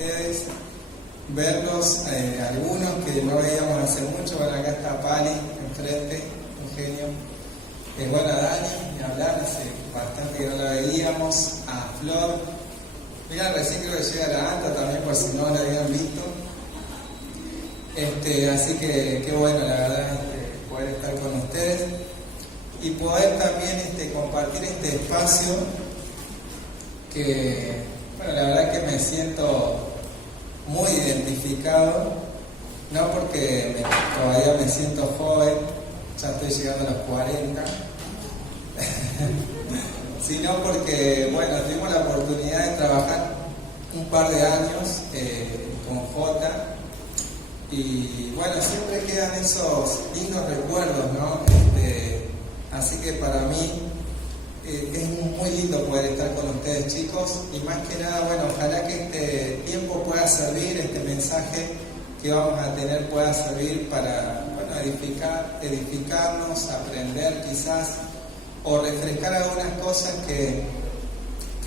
ustedes, verlos, algunos que no veíamos hace mucho. Bueno, acá está Pali, enfrente, un genio. Bueno, a Dani, ni hablar, hace bastante que no la veíamos. A Flor, mira, recién creo que llega la Anta también, por si no la habían visto. Así que qué bueno, la verdad, poder estar con ustedes y poder también compartir este espacio que, bueno, la verdad que me siento muy identificado, no porque todavía me siento joven, ya estoy llegando a los 40, sino porque, bueno, tuvimos la oportunidad de trabajar un par de años con Jota. Y bueno, siempre quedan esos lindos recuerdos, ¿no? Así que para mí es muy lindo poder estar con ustedes, chicos, y más que nada, bueno, ojalá que este tiempo pueda servir, este mensaje que vamos a tener pueda servir para, bueno, edificarnos, aprender quizás, o refrescar algunas cosas que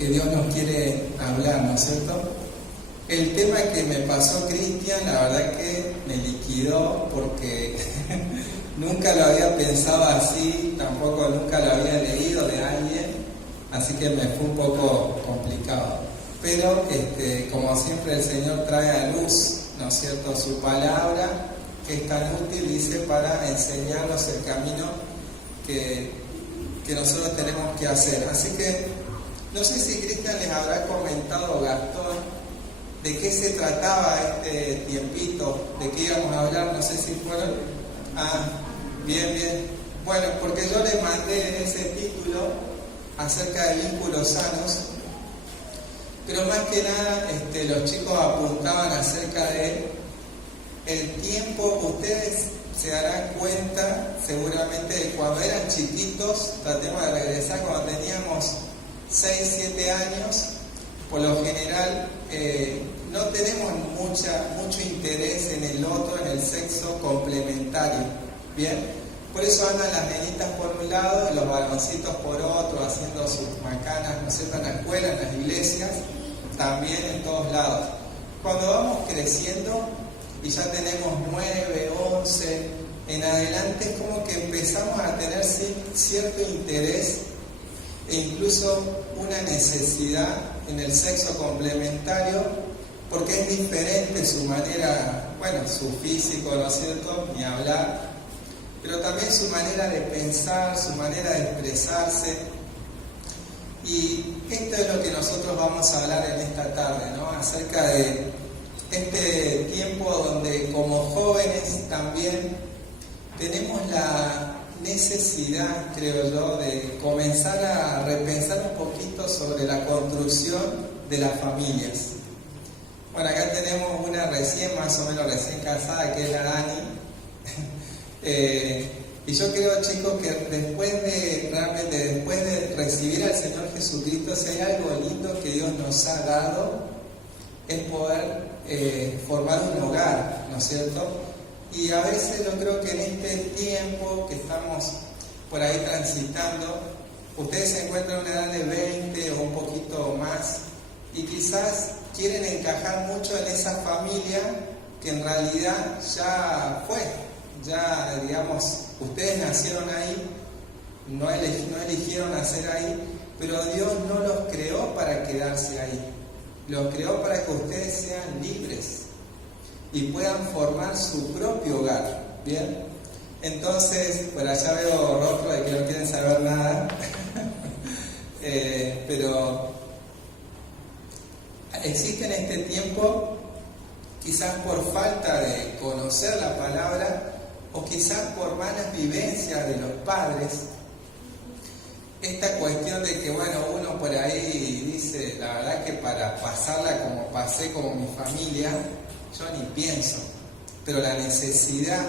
Dios nos quiere hablar, ¿no es cierto? El tema que me pasó Cristian, la verdad que me liquidó porque nunca lo había pensado así, tampoco nunca lo había leído de alguien, así que me fue un poco complicado. Pero como siempre el Señor trae a luz, ¿no es cierto?, su palabra, que es tan útil, dice, para enseñarnos el camino que nosotros tenemos que hacer. Así que no sé si Cristian les habrá comentado, Gastón, de qué se trataba este tiempito, de qué íbamos a hablar, no sé si fueron. Bien. Bueno, porque yo les mandé ese título acerca de vínculos sanos, pero más que nada los chicos apuntaban acerca de el tiempo. Ustedes se darán cuenta seguramente de cuando eran chiquitos, tratemos de regresar cuando teníamos 6, 7 años, por lo general no tenemos mucho interés en el otro, en el sexo complementario, ¿bien? Por eso andan las nenitas por un lado y los varoncitos por otro, haciendo sus macanas, ¿no es cierto?, en la escuela, en las iglesias, también en todos lados. Cuando vamos creciendo y ya tenemos 9, 11, en adelante, es como que empezamos a tener cierto interés e incluso una necesidad en el sexo complementario, porque es diferente su manera, bueno, su físico, ¿no es cierto?, ni hablar, pero también su manera de pensar, su manera de expresarse. Y esto es lo que nosotros vamos a hablar en esta tarde, ¿no?, acerca de este tiempo donde como jóvenes también tenemos la necesidad, creo yo, de comenzar a repensar un poquito sobre la construcción de las familias. Bueno, acá tenemos una más o menos recién casada, que es la Dani. Y yo creo, chicos, que después de recibir al Señor Jesucristo, si hay algo lindo que Dios nos ha dado, es poder formar un hogar, ¿no es cierto? Y a veces yo creo que en este tiempo que estamos por ahí transitando, ustedes se encuentran en una edad de 20 o un poquito más, y quizás quieren encajar mucho en esa familia que en realidad ya fue, ya, digamos, ustedes nacieron ahí, no eligieron nacer ahí, pero Dios no los creó para quedarse ahí, los creó para que ustedes sean libres y puedan formar su propio hogar, ¿bien? Entonces, por allá veo rostro de que no quieren saber nada, pero existe en este tiempo, quizás por falta de conocer la palabra, o quizás por malas vivencias de los padres, esta cuestión de que, bueno, uno por ahí dice, la verdad que para pasarla como pasé como mi familia, yo ni pienso, pero la necesidad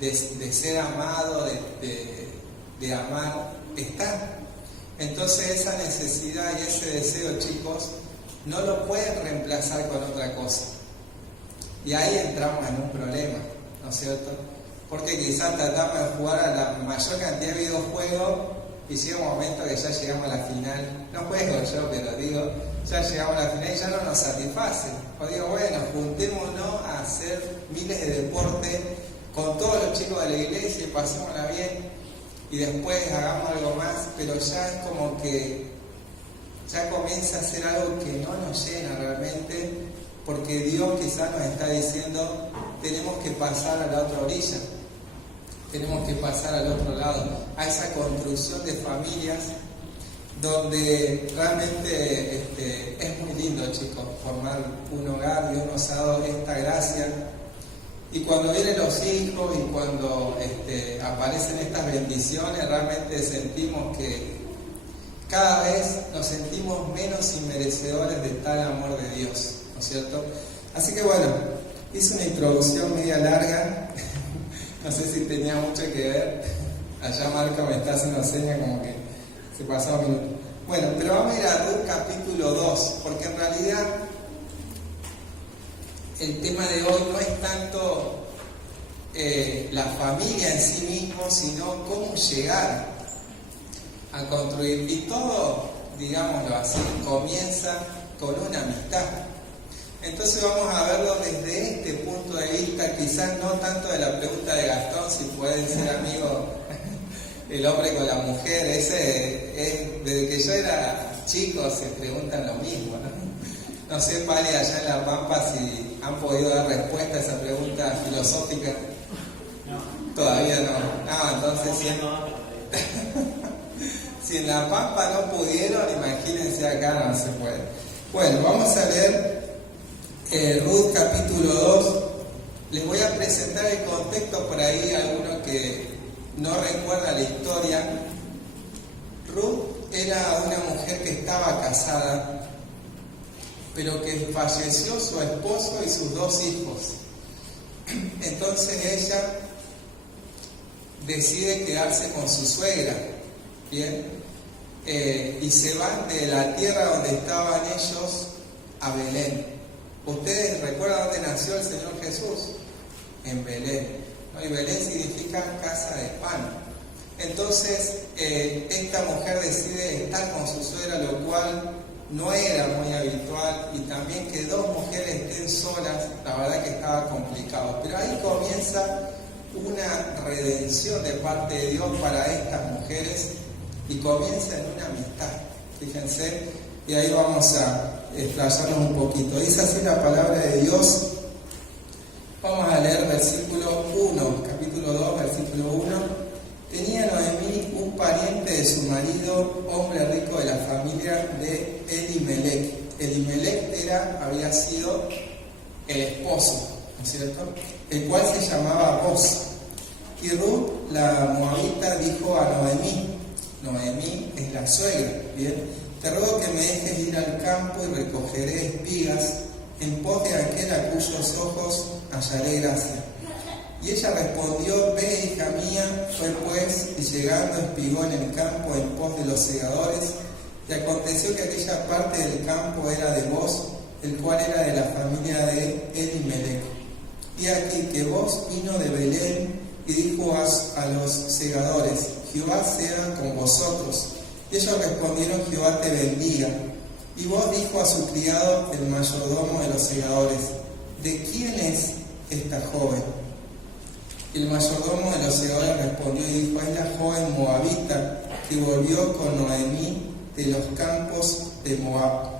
de ser amado, de amar, está. Entonces esa necesidad y ese deseo, chicos, no lo pueden reemplazar con otra cosa. Y ahí entramos en un problema, ¿no es cierto? Porque quizás tratamos de jugar a la mayor cantidad de videojuegos y llega un momento que ya llegamos a la final, no juego yo, pero digo, ya llegamos a la final y ya no nos satisface. O digo, bueno, juntémonos a hacer miles de deportes con todos los chicos de la iglesia y pasémosla bien y después hagamos algo más, pero ya es como que ya comienza a ser algo que no nos llena realmente, porque Dios quizás nos está diciendo, tenemos que pasar a la otra orilla, tenemos que pasar al otro lado, a esa construcción de familias donde realmente es muy lindo, chicos, formar un hogar. Dios nos ha dado esta gracia. Y cuando vienen los hijos y cuando aparecen estas bendiciones, realmente sentimos que cada vez nos sentimos menos inmerecedores de tal amor de Dios, ¿no es cierto? Así que bueno, hice una introducción media larga, no sé si tenía mucho que ver. Allá Marco me está haciendo señas como que se pasó un minuto. Bueno, pero vamos a ir a Ruth capítulo 2, porque en realidad el tema de hoy no es tanto la familia en sí mismo, sino cómo llegar a construir. Y todo, digámoslo así, comienza con una amistad. Entonces vamos a verlo desde este punto de vista, quizás no tanto de la pregunta de Gastón, si pueden ser amigos el hombre con la mujer. Ese es, desde que yo era chico se preguntan lo mismo, ¿no? No sé, Pali, allá en La Pampa, si han podido dar respuesta a esa pregunta filosófica. No. Todavía no. Ah, entonces si en La Pampa no pudieron, imagínense acá, no se puede. Bueno, vamos a leer Ruth capítulo 2. Les voy a presentar el contexto por ahí, alguno que no recuerda la historia. Ruth era una mujer que estaba casada, pero que falleció su esposo y sus 2 hijos. Entonces ella decide quedarse con su suegra, ¿bien? Y se van de la tierra donde estaban ellos a Belén. ¿Ustedes recuerdan dónde nació el Señor Jesús? En Belén, ¿no? Y Belén significa casa de pan. Entonces esta mujer decide estar con su suegra, lo cual no era muy habitual, y también que 2 mujeres estén solas, la verdad que estaba complicado. Pero ahí comienza una redención de parte de Dios para estas mujeres y comienza en una amistad, fíjense, y ahí vamos a explayarnos un poquito. Dice así la palabra de Dios. Vamos a leer versículo 1, capítulo 2, versículo 1. Tenía Noemí un pariente de su marido, hombre rico de la familia de Elimelech. Elimelech había sido el esposo, ¿no es cierto?, el cual se llamaba Boz. Y Ruth, la moabita, dijo a Noemí, Noemí es la suegra, ¿bien? Te ruego que me dejes ir al campo y recogeré espigas en pos de aquel a cuyos ojos hallaré gracia. Y ella respondió, ve, hija mía. Fue pues, y llegando espigó en el campo en pos de los segadores. Y aconteció que aquella parte del campo era de Boz, el cual era de la familia de Elimelech. Y aquí que Boz vino de Belén y dijo a los segadores, Jehová sea con vosotros. Y ellos respondieron, Jehová te bendiga. Y Boz dijo a su criado, el mayordomo de los segadores, ¿de quién es esta joven? Y el mayordomo de los segadores respondió y dijo, es la joven moabita que volvió con Noemí de los campos de Moab.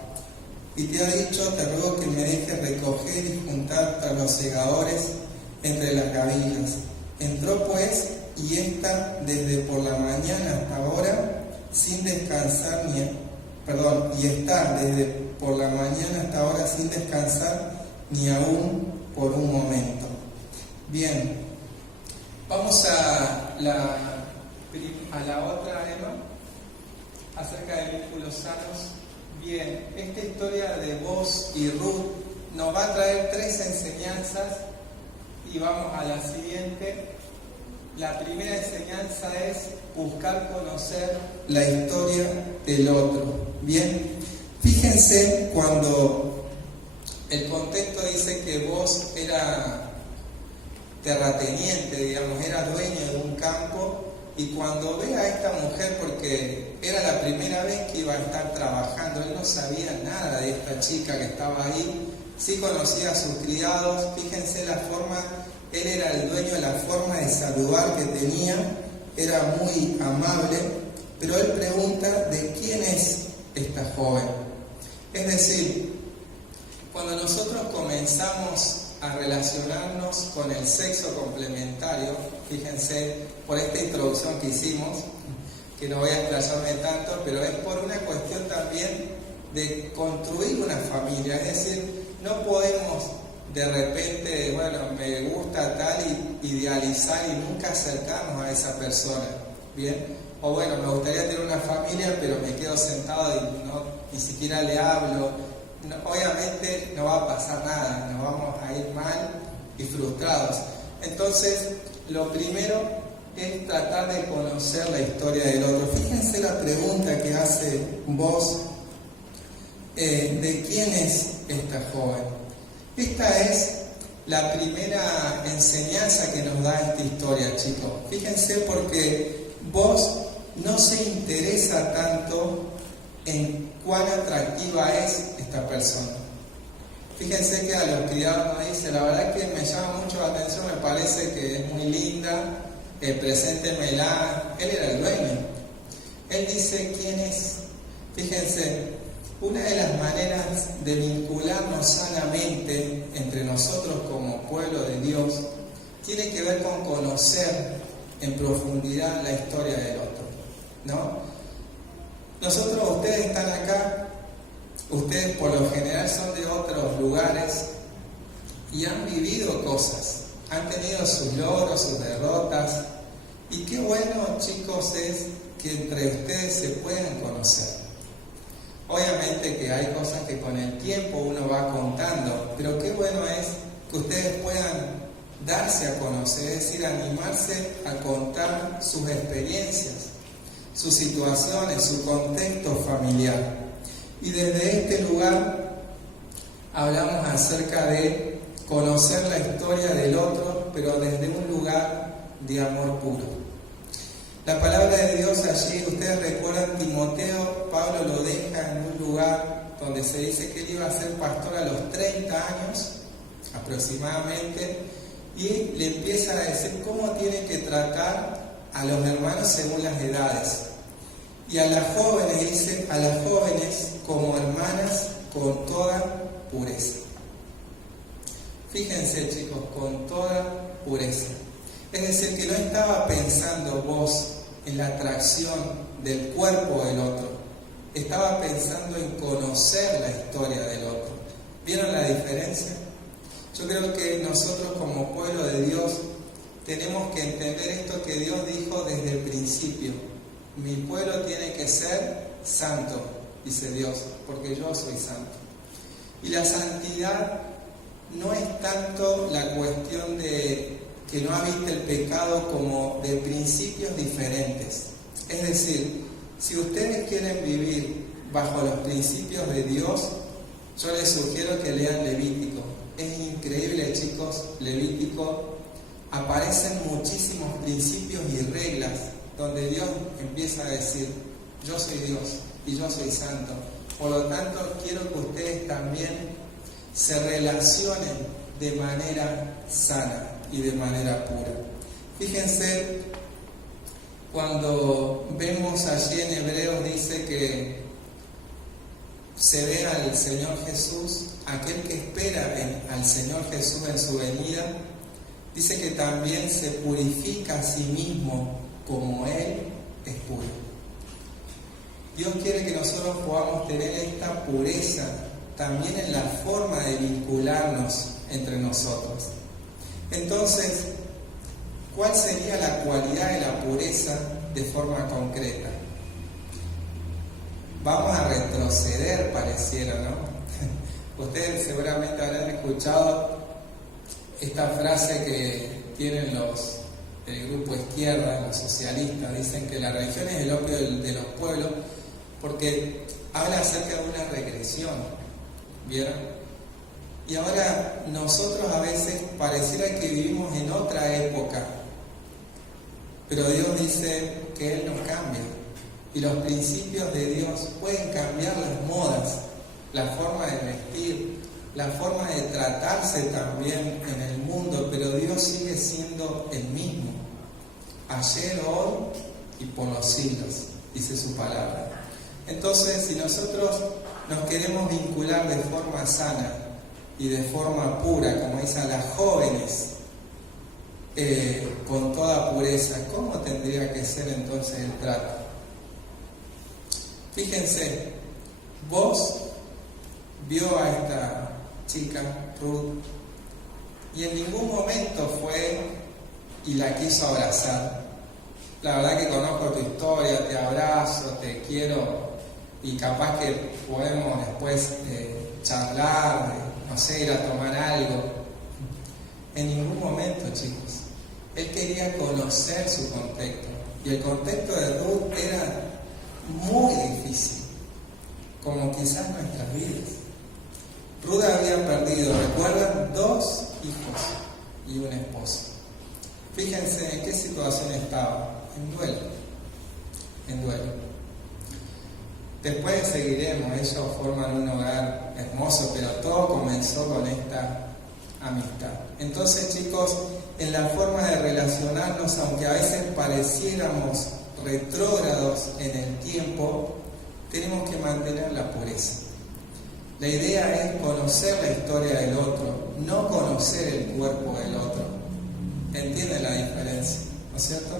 Y te ha dicho, te ruego que me dejes recoger y juntar a los segadores entre las gavillas. Entró pues, y ésta desde por la mañana hasta ahora, sin descansar y está desde por la mañana hasta ahora sin descansar ni aún por un momento. Bien, vamos a la otra, Emma, acerca de vínculos sanos. Bien, esta historia de Boz y Ruth nos va a traer 3 enseñanzas y vamos a la siguiente. La primera enseñanza es buscar conocer la historia del otro. Bien, fíjense cuando el contexto dice que Boz era terrateniente, digamos, era dueño de un campo y cuando ve a esta mujer, porque era la primera vez que iba a estar trabajando, él no sabía nada de esta chica que estaba ahí, sí conocía a sus criados, fíjense la forma, él era el dueño de la forma de saludar que tenía, era muy amable, pero él pregunta de quién es esta joven. Es decir, cuando nosotros comenzamos a relacionarnos con el sexo complementario, fíjense, por esta introducción que hicimos, que no voy a explayarme tanto, pero es por una cuestión también de construir una familia, es decir, no podemos de repente, bueno, me gusta tal y idealizar y nunca acercarnos a esa persona, ¿bien? O bueno, me gustaría tener una familia, pero me quedo sentado y ni siquiera le hablo. No, obviamente no va a pasar nada, nos vamos a ir mal y frustrados. Entonces, lo primero es tratar de conocer la historia del otro. Fíjense la pregunta que hace vos, ¿de quién es esta joven? Esta es la primera enseñanza que nos da esta historia, chicos. Fíjense, porque vos no se interesa tanto en cuán atractiva es esta persona. Fíjense que a los criados nos dice, la verdad que me llama mucho la atención, me parece que es muy linda, preséntemela. Él era el dueño. Él dice quién es. Fíjense, una de las maneras de vincularnos sanamente entre nosotros como pueblo de Dios tiene que ver con conocer en profundidad la historia del otro, ¿no? Nosotros, ustedes están acá, ustedes por lo general son de otros lugares y han vivido cosas, han tenido sus logros, sus derrotas, y qué bueno, chicos, es que entre ustedes se puedan conocer. Obviamente que hay cosas que con el tiempo uno va contando, pero qué bueno es que ustedes puedan darse a conocer, es decir, animarse a contar sus experiencias, sus situaciones, su contexto familiar. Y desde este lugar hablamos acerca de conocer la historia del otro, pero desde un lugar de amor puro. La palabra de Dios allí, ustedes recuerdan, Timoteo, Pablo lo deja en un lugar donde se dice que él iba a ser pastor a los 30 años aproximadamente, y le empieza a decir cómo tiene que tratar a los hermanos según las edades. Y a las jóvenes, dice, a las jóvenes como hermanas con toda pureza. Fíjense, chicos, con toda pureza. Es decir, que no estaba pensando vos en la atracción del cuerpo del otro, estaba pensando en conocer la historia del otro. ¿Vieron la diferencia? Yo creo que nosotros como pueblo de Dios tenemos que entender esto que Dios dijo desde el principio. Mi pueblo tiene que ser santo, dice Dios, porque yo soy santo. Y la santidad no es tanto la cuestión de que no habite el pecado como de principios diferentes. Es decir, si ustedes quieren vivir bajo los principios de Dios, yo les sugiero que lean Levítico. Es increíble, chicos, Levítico, aparecen muchísimos principios y reglas donde Dios empieza a decir, yo soy Dios y yo soy santo. Por lo tanto, quiero que ustedes también se relacionen de manera sana y de manera pura. Fíjense, cuando vemos allí en Hebreos, dice que se ve al Señor Jesús, aquel que espera al Señor Jesús en su venida, dice que también se purifica a sí mismo como Él es puro. Dios quiere que nosotros podamos tener esta pureza también en la forma de vincularnos entre nosotros. Entonces, ¿cuál sería la cualidad de la pureza de forma concreta? Vamos a retroceder, pareciera, ¿no? Ustedes seguramente habrán escuchado esta frase que tienen del grupo izquierda, los socialistas, dicen que la religión es el opio de los pueblos, porque habla acerca de una regresión, ¿vieron? Y ahora nosotros a veces pareciera que vivimos en otra época, pero Dios dice que Él nos cambia. Y los principios de Dios pueden cambiar las modas, la forma de vestir, la forma de tratarse también en el mundo, pero Dios sigue siendo el mismo, ayer, hoy y por los siglos, dice su palabra. Entonces, si nosotros nos queremos vincular de forma sana y de forma pura, como dicen las jóvenes, con toda pureza, ¿cómo tendría que ser entonces el trato? Fíjense, vos vio a esta chica, Ruth, y en ningún momento fue y la quiso abrazar. La verdad que conozco tu historia, te abrazo, te quiero, y capaz que podemos después charlar, no sé, ir a tomar algo. En ningún momento, chicos. Él quería conocer su contexto, y el contexto de Ruth era muy difícil, como quizás nuestras vidas. Ruth había perdido, recuerdan, 2 hijos y un esposo. Fíjense en qué situación estaba, en duelo. Después seguiremos, ellos forman un hogar hermoso, pero todo comenzó con esta amistad. Entonces, chicos, en la forma de relacionarnos, aunque a veces pareciéramos retrógrados en el tiempo, tenemos que mantener la pureza. La idea es conocer la historia del otro, no conocer el cuerpo del otro. ¿Entienden la diferencia? ¿No es cierto?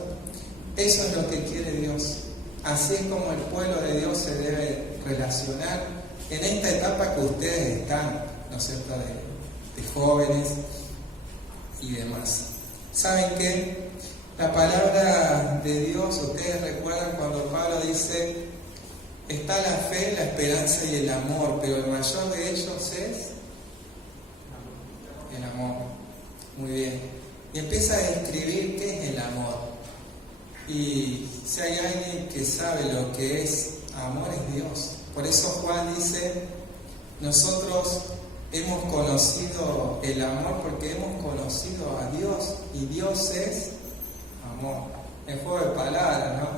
Eso es lo que quiere Dios. Así es como el pueblo de Dios se debe relacionar en esta etapa que ustedes están, ¿no es cierto?, de jóvenes y demás. ¿Saben qué? La palabra de Dios, ustedes recuerdan cuando Pablo dice, está la fe, la esperanza y el amor, pero el mayor de ellos es el amor. Muy bien. Y empieza a describir qué es el amor. Y si hay alguien que sabe lo que es amor, es Dios. Por eso Juan dice, nosotros hemos conocido el amor porque hemos conocido a Dios, y Dios es amor. Es juego de palabras, ¿no?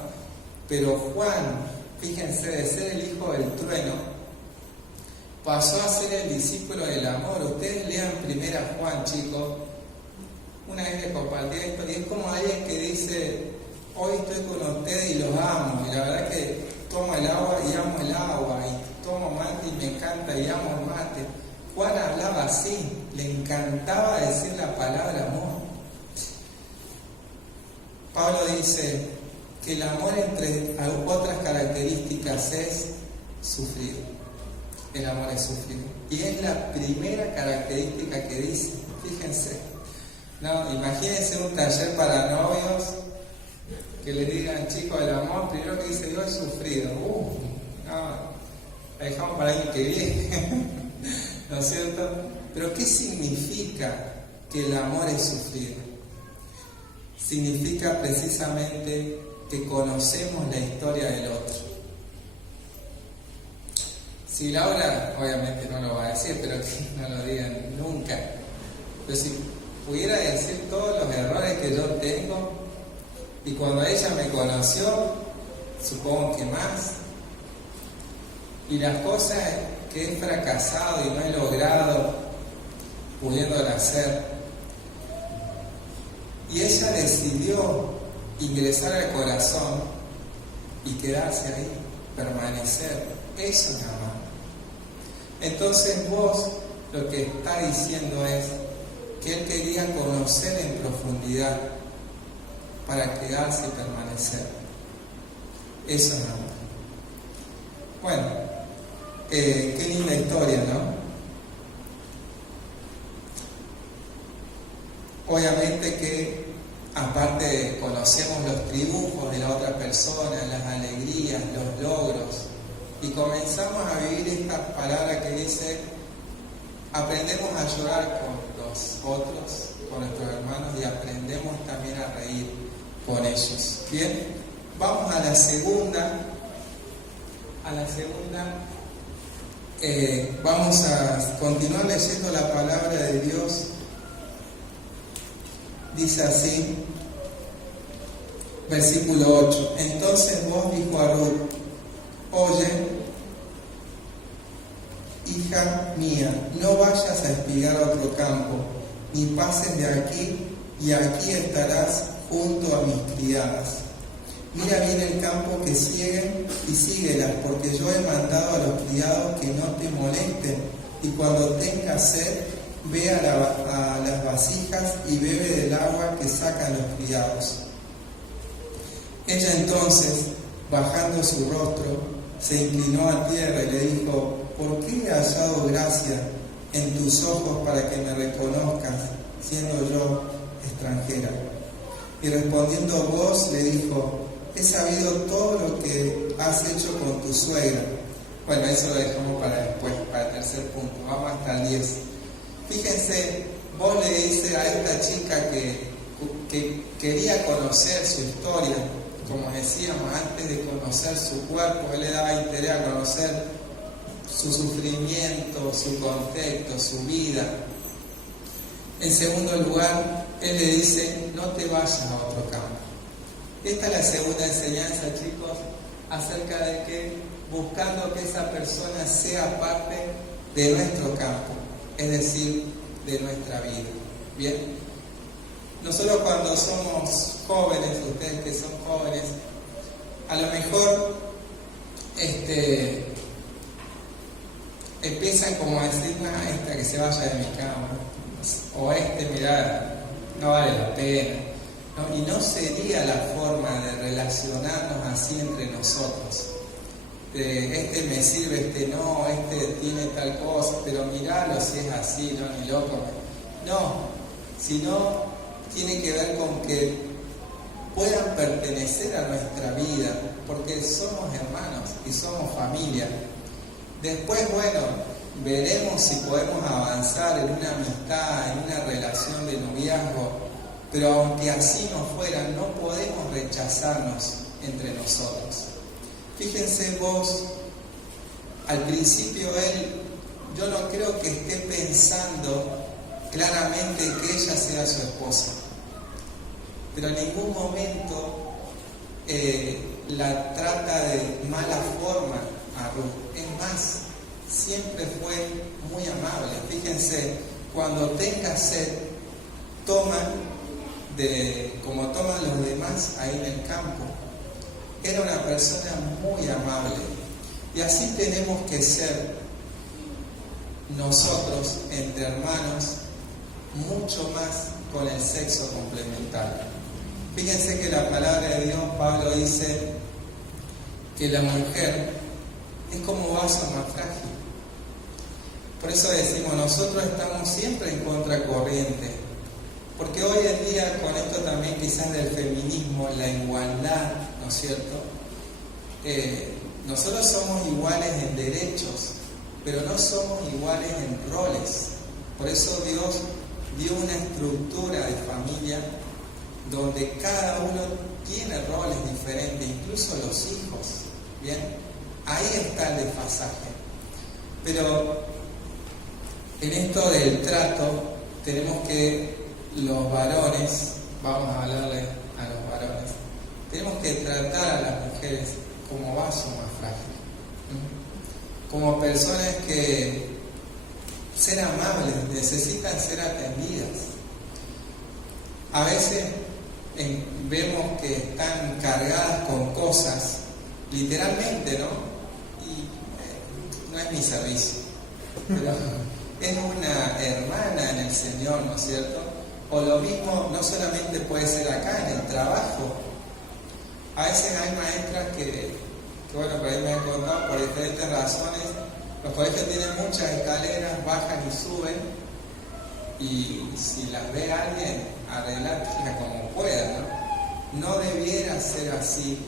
Pero Juan, fíjense, de ser el hijo del trueno, pasó a ser el discípulo del amor. Ustedes lean 1 Juan, chicos. Una vez le compartí esto, y es como alguien que dice, hoy estoy con ustedes y los amo, y la verdad que tomo el agua y amo el agua, y tomo mate y me encanta y amo el mate. Juan hablaba así, le encantaba decir la palabra amor. Pablo dice que el amor, entre otras características, es sufrir. El amor es sufrir. Y es la primera característica que dice, fíjense. No, imagínense un taller para novios que le digan, chicos, el amor, primero que dice, yo he sufrido. No, la dejamos para alguien que viene. ¿No es cierto? Pero ¿qué significa que el amor es sufrir? Significa precisamente que conocemos la historia del otro. Si Laura, obviamente no lo va a decir, pero que no lo digan nunca. Pero si pudiera decir todos los errores que yo tengo, y cuando ella me conoció, supongo que más, y las cosas que he fracasado y no he logrado pudiéndola hacer, y ella decidió ingresar al corazón y quedarse ahí, permanecer. Eso es amar. Entonces vos lo que está diciendo es que él quería conocer en profundidad para quedarse y permanecer. Eso es amor. Bueno, qué linda historia, ¿no? Obviamente que aparte conocemos los triunfos de la otra persona, las alegrías, los logros, y comenzamos a vivir esta palabra que dice, aprendemos a llorar con los otros, con nuestros hermanos, y aprendemos también a reír con ellos. Bien, vamos a la segunda. Vamos a continuar leyendo la palabra de Dios. Dice así, Versículo 8. Entonces Booz dijo a Ruth: oye, hija mía, no vayas a espigar a otro campo, ni pases de aquí, y aquí estarás junto a mis criadas. Mira bien el campo que siguen y síguelas, porque yo he mandado a los criados que no te molesten, y cuando tengas sed, ve a las vasijas y bebe del agua que sacan los criados. Ella entonces, bajando su rostro, se inclinó a tierra y le dijo: ¿por qué he hallado gracia en tus ojos para que me reconozcas, siendo yo extranjera? Y respondiendo Booz le dijo: he sabido todo lo que has hecho con tu suegra. Bueno, eso lo dejamos para después, para el tercer punto. Vamos hasta el 10. Fíjense, Booz le dice a esta chica que quería conocer su historia. Como decíamos, antes de conocer su cuerpo, él le daba interés a conocer su sufrimiento, su contexto, su vida. En segundo lugar, él le dice: no te vayas a otro campo. Esta es la segunda enseñanza, chicos, acerca de que buscando que esa persona sea parte de nuestro campo, es decir, de nuestra vida. Bien. Nosotros cuando somos jóvenes, ustedes que son jóvenes, a lo mejor empiezan como a decir: esta que se vaya de mi cama, o mirá, no vale la pena. ¿No? Y no sería la forma de relacionarnos así entre nosotros. Me sirve, no, tiene tal cosa, pero miralo si es así, no, ni loco. No, sino tiene que ver con que puedan pertenecer a nuestra vida, porque somos hermanos y somos familia. Después, bueno, veremos si podemos avanzar en una amistad, en una relación de noviazgo, pero aunque así no fuera, no podemos rechazarnos entre nosotros. Fíjense vos, al principio yo no creo que esté pensando claramente que ella sea su esposa, pero en ningún momento la trata de mala forma a Ruth. Es más, siempre fue muy amable. Fíjense, cuando tenga sed, como toman los demás ahí en el campo. Era una persona muy amable. Y así tenemos que ser nosotros, entre hermanos, mucho más con el sexo complementario. Fíjense que la palabra de Dios, Pablo dice que la mujer es como vaso más frágil. Por eso decimos, nosotros estamos siempre en contracorriente, porque hoy en día, con esto también quizás del feminismo, la igualdad, ¿no es cierto? Nosotros somos iguales en derechos, pero no somos iguales en roles. Por eso Dios dio una estructura de familia donde cada uno tiene roles diferentes, incluso los hijos. ¿Bien? Ahí está el desfasaje. Pero en esto del trato, tenemos que los varones, vamos a hablarle a los varones, tenemos que tratar a las mujeres como vaso más frágil, como personas que ser amables, necesitan ser atendidas. A veces vemos que están cargadas con cosas, literalmente, ¿no? Y no es mi servicio, pero es una hermana en el Señor, ¿no es cierto? O lo mismo, no solamente puede ser acá, en el trabajo. A veces hay maestras que bueno, por ahí me han contado, por diferentes razones, los colegios tienen muchas escaleras, bajan y suben, y si las ve alguien, arreglarla como pueda, ¿no? No debiera ser así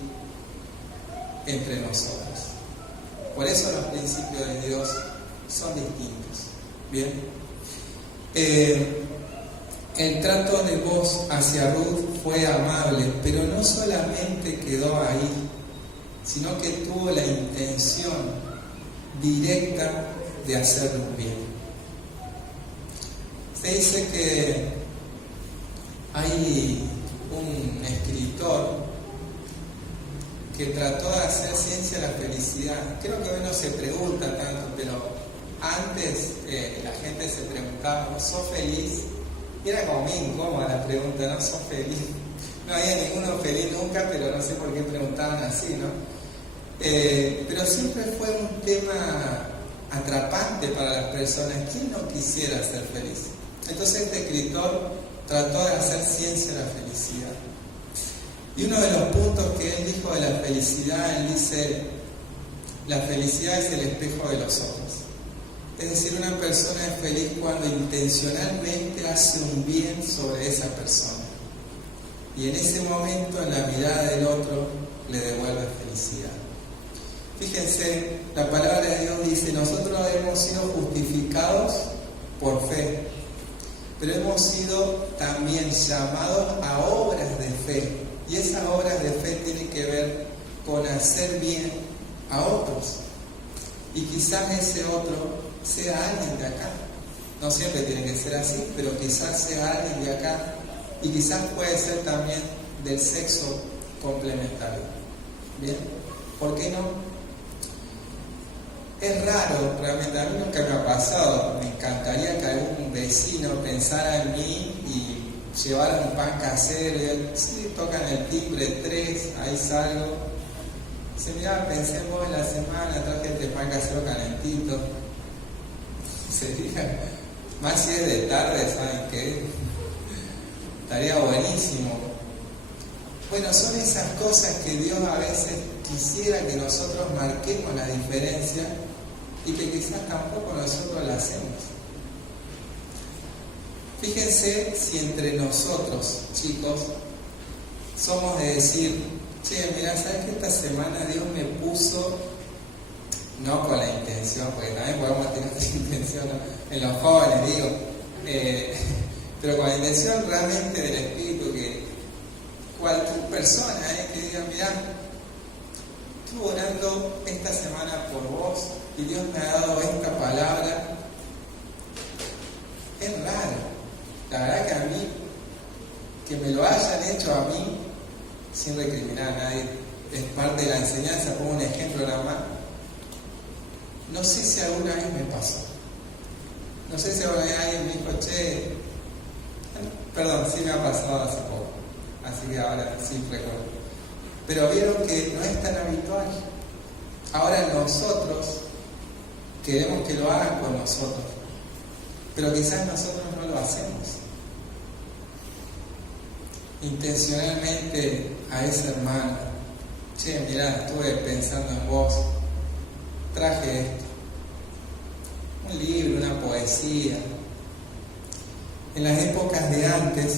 entre nosotros. Por eso los principios de Dios son distintos. Bien. El trato de Booz hacia Ruth fue amable, pero no solamente quedó ahí, sino que tuvo la intención directa de hacerle un bien. Se dice que hay un escritor que trató de hacer ciencia de la felicidad. Creo que hoy no se pregunta tanto, pero antes la gente se preguntaba, ¿sos feliz? Y era como muy incómoda la pregunta, ¿no? ¿Sos feliz? No había ninguno feliz nunca, pero no sé por qué preguntaban así, ¿no? Pero siempre fue un tema atrapante para las personas. ¿Quién no quisiera ser feliz? Entonces este escritor trató de hacer ciencia de la felicidad. Y uno de los puntos que él dijo de la felicidad, él dice, la felicidad es el espejo de los otros. Es decir, una persona es feliz cuando intencionalmente hace un bien sobre esa persona. Y en ese momento, en la mirada del otro, le devuelve felicidad. Fíjense, la palabra de Dios dice, nosotros hemos sido justificados por fe, pero hemos sido también llamados a obras de fe. Y esas obras de fe tienen que ver con hacer bien a otros. Y quizás ese otro sea alguien de acá. No siempre tiene que ser así, pero quizás sea alguien de acá. Y quizás puede ser también del sexo complementario. ¿Bien? ¿Por qué no? Es raro, realmente, a mí nunca me ha pasado. Me encantaría que algún vecino pensara en mí y llevara un pan casero. Y sí, tocan el timbre 3, ahí salgo. Dice, mirá, pensé en vos en la semana, traje este pan casero calentito. Sería, más si es de tarde, ¿saben qué? Estaría buenísimo. Bueno, son esas cosas que Dios a veces quisiera que nosotros marquemos la diferencia y que quizás tampoco nosotros la hacemos. Fíjense si entre nosotros, chicos, somos de decir, che, mirá, ¿sabes que esta semana Dios me puso, no con la intención, porque también podemos tener esa intención, ¿no? En los jóvenes, digo, pero con la intención realmente del Espíritu, que cualquier persona que diga, mirá, estuve orando esta semana por vos y Dios me ha dado esta palabra. Es raro. La verdad que a mí, que me lo hayan hecho a mí, sin recriminar a nadie, es parte de la enseñanza. Pongo un ejemplo nada más. No sé si alguna vez me pasó. No sé si alguna vez alguien me dijo, che, perdón, sí me ha pasado hace poco. Así que ahora sí recuerdo. Pero vieron que no es tan habitual. Ahora nosotros queremos que lo hagan con nosotros, pero quizás nosotros no lo hacemos. Intencionalmente a ese hermano, che, mirá, estuve pensando en vos, traje esto, un libro, una poesía. En las épocas de antes,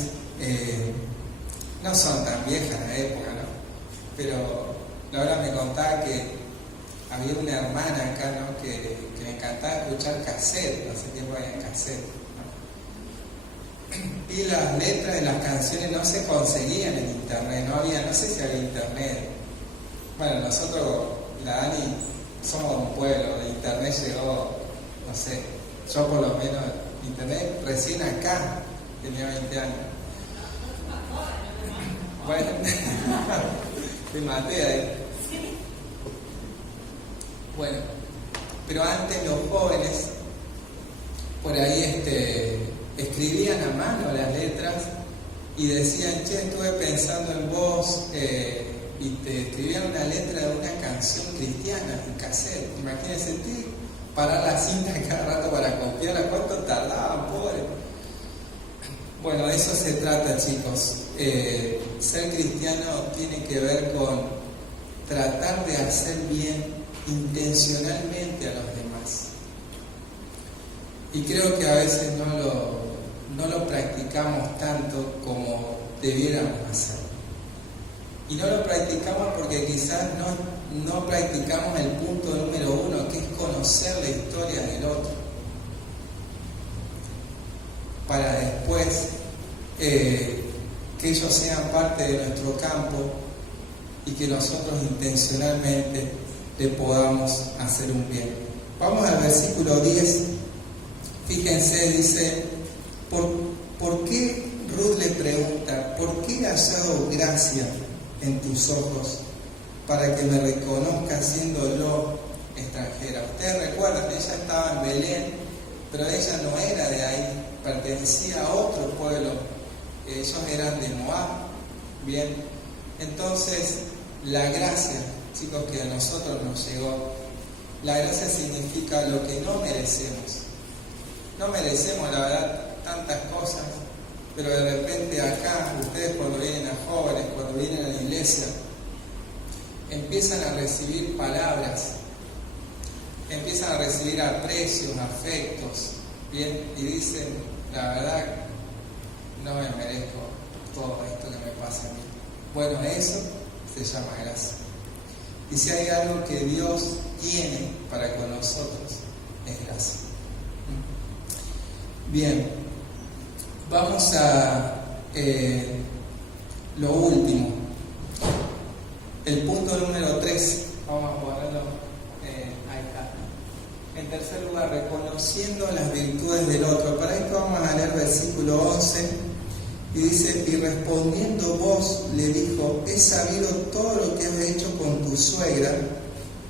no son tan viejas la época, ¿no? Pero Laura me contaba que había una hermana acá, ¿no? que le encantaba escuchar cassette, hace tiempo había cassette, ¿no? Y las letras de las canciones no se conseguían en internet, no sé si había internet. Bueno, nosotros, la Dani, somos un pueblo, de internet llegó, no sé, yo por lo menos, internet recién acá, tenía 20 años. Bueno, te maté ahí. Bueno, pero antes los jóvenes por ahí escribían a mano las letras y decían, che, estuve pensando en vos, y te escribían una letra de una canción cristiana en cassette. Imagínense, parar la cinta cada rato para copiarla, ¿cuánto tardaban, pobre? Bueno, de eso se trata, chicos. Ser cristiano tiene que ver con tratar de hacer bien intencionalmente a los demás. Y creo que a veces no lo practicamos tanto como debiéramos hacerlo. Y no lo practicamos porque quizás no practicamos el punto número 1, que es conocer la historia del otro, para después que ellos sean parte de nuestro campo y que nosotros intencionalmente le podamos hacer un bien. Vamos al versículo 10. Fíjense, dice, ¿por qué? Ruth le pregunta, ¿por qué he hallado gracia en tus ojos? para que me reconozca siendo yo extranjera. Ustedes recuerdan, ella estaba en Belén, pero ella no era de ahí, pertenecía a otro pueblo. Ellos eran de Moab. Bien, entonces la gracia, chicos, que a nosotros nos llegó, la gracia significa lo que no merecemos. No merecemos, la verdad, tantas cosas, pero de repente acá, ustedes cuando vienen a jóvenes, cuando vienen a la iglesia, empiezan a recibir palabras, empiezan a recibir aprecios, afectos, bien, y dicen, la verdad, no me merezco todo esto que me pasa a mí. Bueno, eso se llama gracia. Y si hay algo que Dios tiene para con nosotros, es gracia. Bien, vamos a lo último. El punto número 3, vamos a ponerlo, ahí está. En tercer lugar, reconociendo las virtudes del otro. Para esto vamos a leer versículo 11, y dice, y respondiendo vos le dijo, he sabido todo lo que has hecho con tu suegra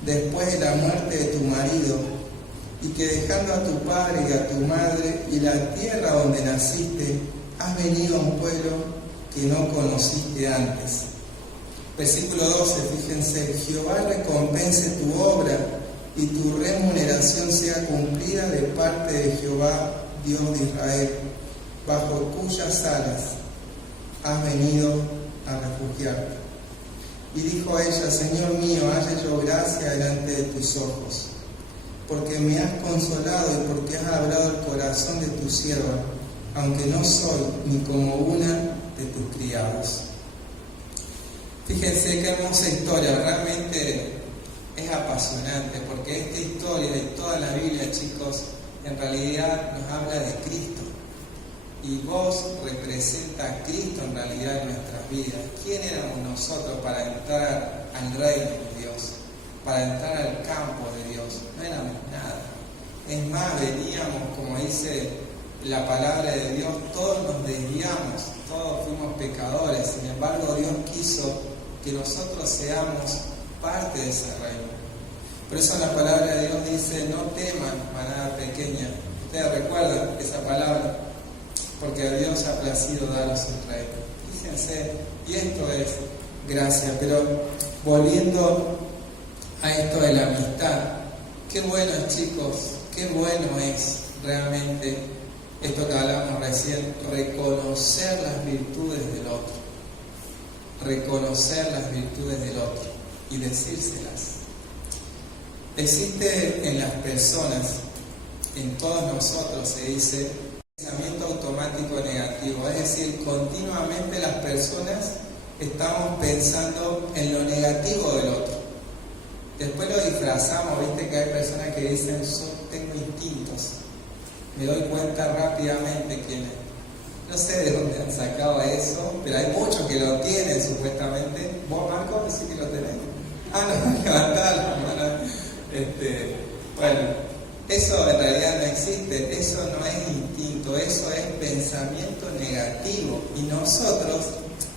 después de la muerte de tu marido, y que dejando a tu padre y a tu madre y la tierra donde naciste, has venido a un pueblo que no conociste antes. Versículo 12, fíjense, Jehová recompense tu obra y tu remuneración sea cumplida de parte de Jehová, Dios de Israel, bajo cuyas alas has venido a refugiarte. Y dijo a ella, Señor mío, haya yo gracia delante de tus ojos, porque me has consolado y porque has hablado el corazón de tu sierva, aunque no soy ni como una de tus criados. Fíjense qué hermosa historia, realmente es apasionante, porque esta historia y toda la Biblia, chicos, en realidad nos habla de Cristo. Y vos representa a Cristo en realidad en nuestras vidas. ¿Quién éramos nosotros para entrar al reino de Dios? Para entrar al campo de Dios. No éramos nada. Es más, veníamos, como dice la palabra de Dios, todos nos desviamos, todos fuimos pecadores. Sin embargo, Dios quiso que nosotros seamos parte de ese reino. Por eso la palabra de Dios dice, no teman, manada pequeña. Ustedes recuerdan esa palabra, porque a Dios ha placido daros el reino. Fíjense, y esto es gracia. Pero volviendo a esto de la amistad, qué bueno, chicos, qué bueno es realmente esto que hablamos recién, reconocer las virtudes del otro. Reconocer las virtudes del otro y decírselas. Existe en las personas, en todos nosotros, se dice pensamiento automático negativo, es decir, continuamente las personas estamos pensando en lo negativo del otro. Después lo disfrazamos, viste que hay personas que dicen, yo tengo instintos, me doy cuenta rápidamente quién es. No sé de dónde han sacado eso, pero hay muchos que lo tienen supuestamente. ¿Vos, Marco, decís que lo tenés? Ah, no, levantá la mano. Bueno, eso en realidad no existe, eso no es instinto, eso es pensamiento negativo. Y nosotros,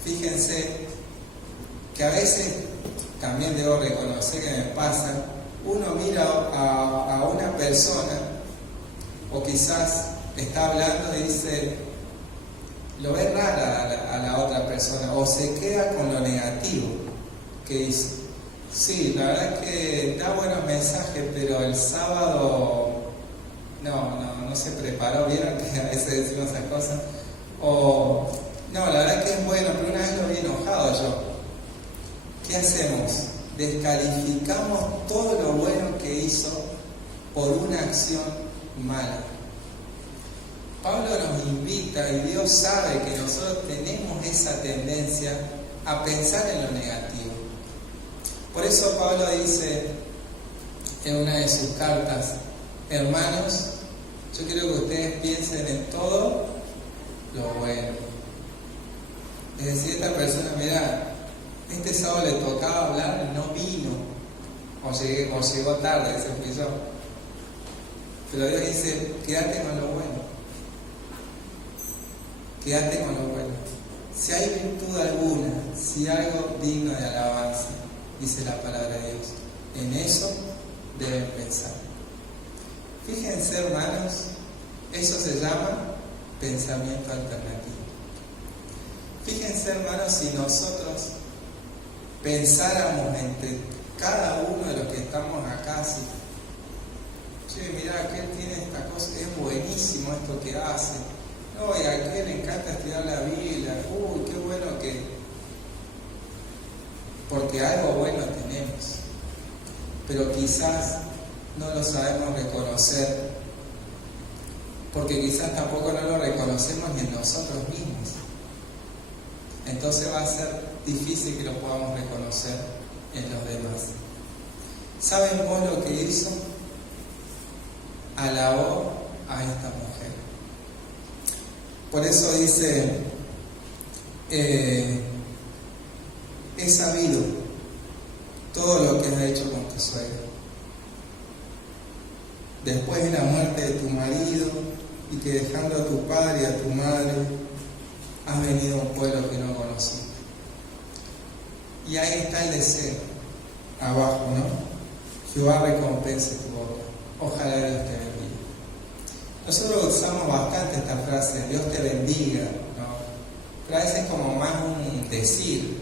fíjense, que a veces, también debo reconocer que me pasa, uno mira a una persona, o quizás está hablando y dice, lo ve rara a la otra persona, o se queda con lo negativo que hizo. Sí, la verdad es que da buenos mensajes, pero el sábado no se preparó, ¿vieron que a veces decimos esas cosas? O, no, la verdad es que es bueno, pero una vez lo vi enojado yo. ¿Qué hacemos? Descalificamos todo lo bueno que hizo por una acción mala. Pablo nos invita, y Dios sabe que nosotros tenemos esa tendencia a pensar en lo negativo. Por eso Pablo dice en una de sus cartas, hermanos, yo quiero que ustedes piensen en todo lo bueno. Es decir, esta persona, mirá, este sábado le tocaba hablar y no vino, o llegó tarde, se fui yo. Pero Dios dice, quédate con lo bueno. Quédate con lo bueno. Si hay virtud alguna, si hay algo digno de alabanza, dice la palabra de Dios. En eso deben pensar. Fíjense, hermanos, eso se llama pensamiento alternativo. Fíjense, hermanos, si nosotros pensáramos entre cada uno de los que estamos acá, si, che, mirá, aquel tiene esta cosa, es buenísimo esto que hace, no, y a aquel le encanta estudiar la Biblia, uy, qué bueno que, porque algo bueno tenemos, pero quizás no lo sabemos reconocer, porque quizás tampoco no lo reconocemos ni en nosotros mismos. Entonces va a ser difícil que lo podamos reconocer en los demás. ¿Saben vos lo que hizo? Alabó a esta mujer. Por eso dice, he sabido todo lo que has hecho con tu suegra. Después de la muerte de tu marido, y que dejando a tu padre y a tu madre, has venido a un pueblo que no conociste. Y ahí está el deseo, abajo, ¿no? Jehová recompense tu obra. Ojalá Dios te bendiga. Nosotros usamos bastante esta frase, Dios te bendiga, ¿no? Pero a veces es como más un decir.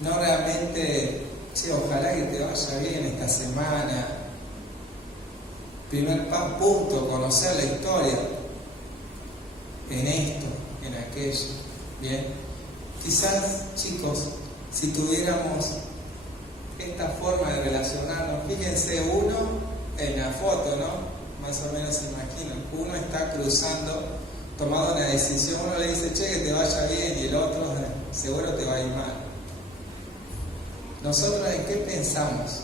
No realmente, che, ojalá que te vaya bien esta semana. Primer punto, conocer la historia en esto, en aquello. Bien, quizás, chicos, si tuviéramos esta forma de relacionarnos, fíjense, uno en la foto, ¿no? Más o menos se imaginan, uno está cruzando, tomando una decisión, uno le dice, che, que te vaya bien, y el otro, seguro te va a ir mal. ¿Nosotros en qué pensamos?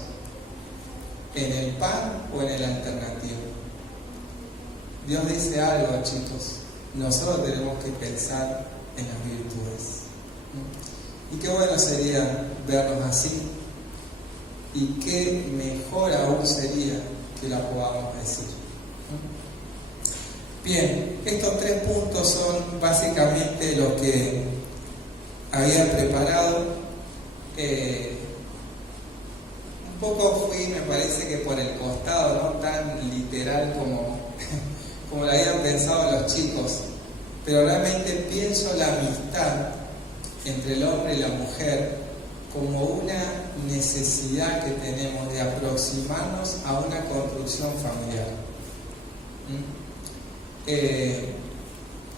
¿En el pan o en el alternativo? Dios dice algo, chicos. Nosotros tenemos que pensar en las virtudes. Y qué bueno sería vernos así. Y qué mejor aún sería que la podamos decir. Bien, estos 3 puntos son básicamente los que había preparado. Un poco fui, me parece que por el costado, no tan literal como lo habían pensado los chicos, pero realmente pienso la amistad entre el hombre y la mujer como una necesidad que tenemos de aproximarnos a una construcción familiar.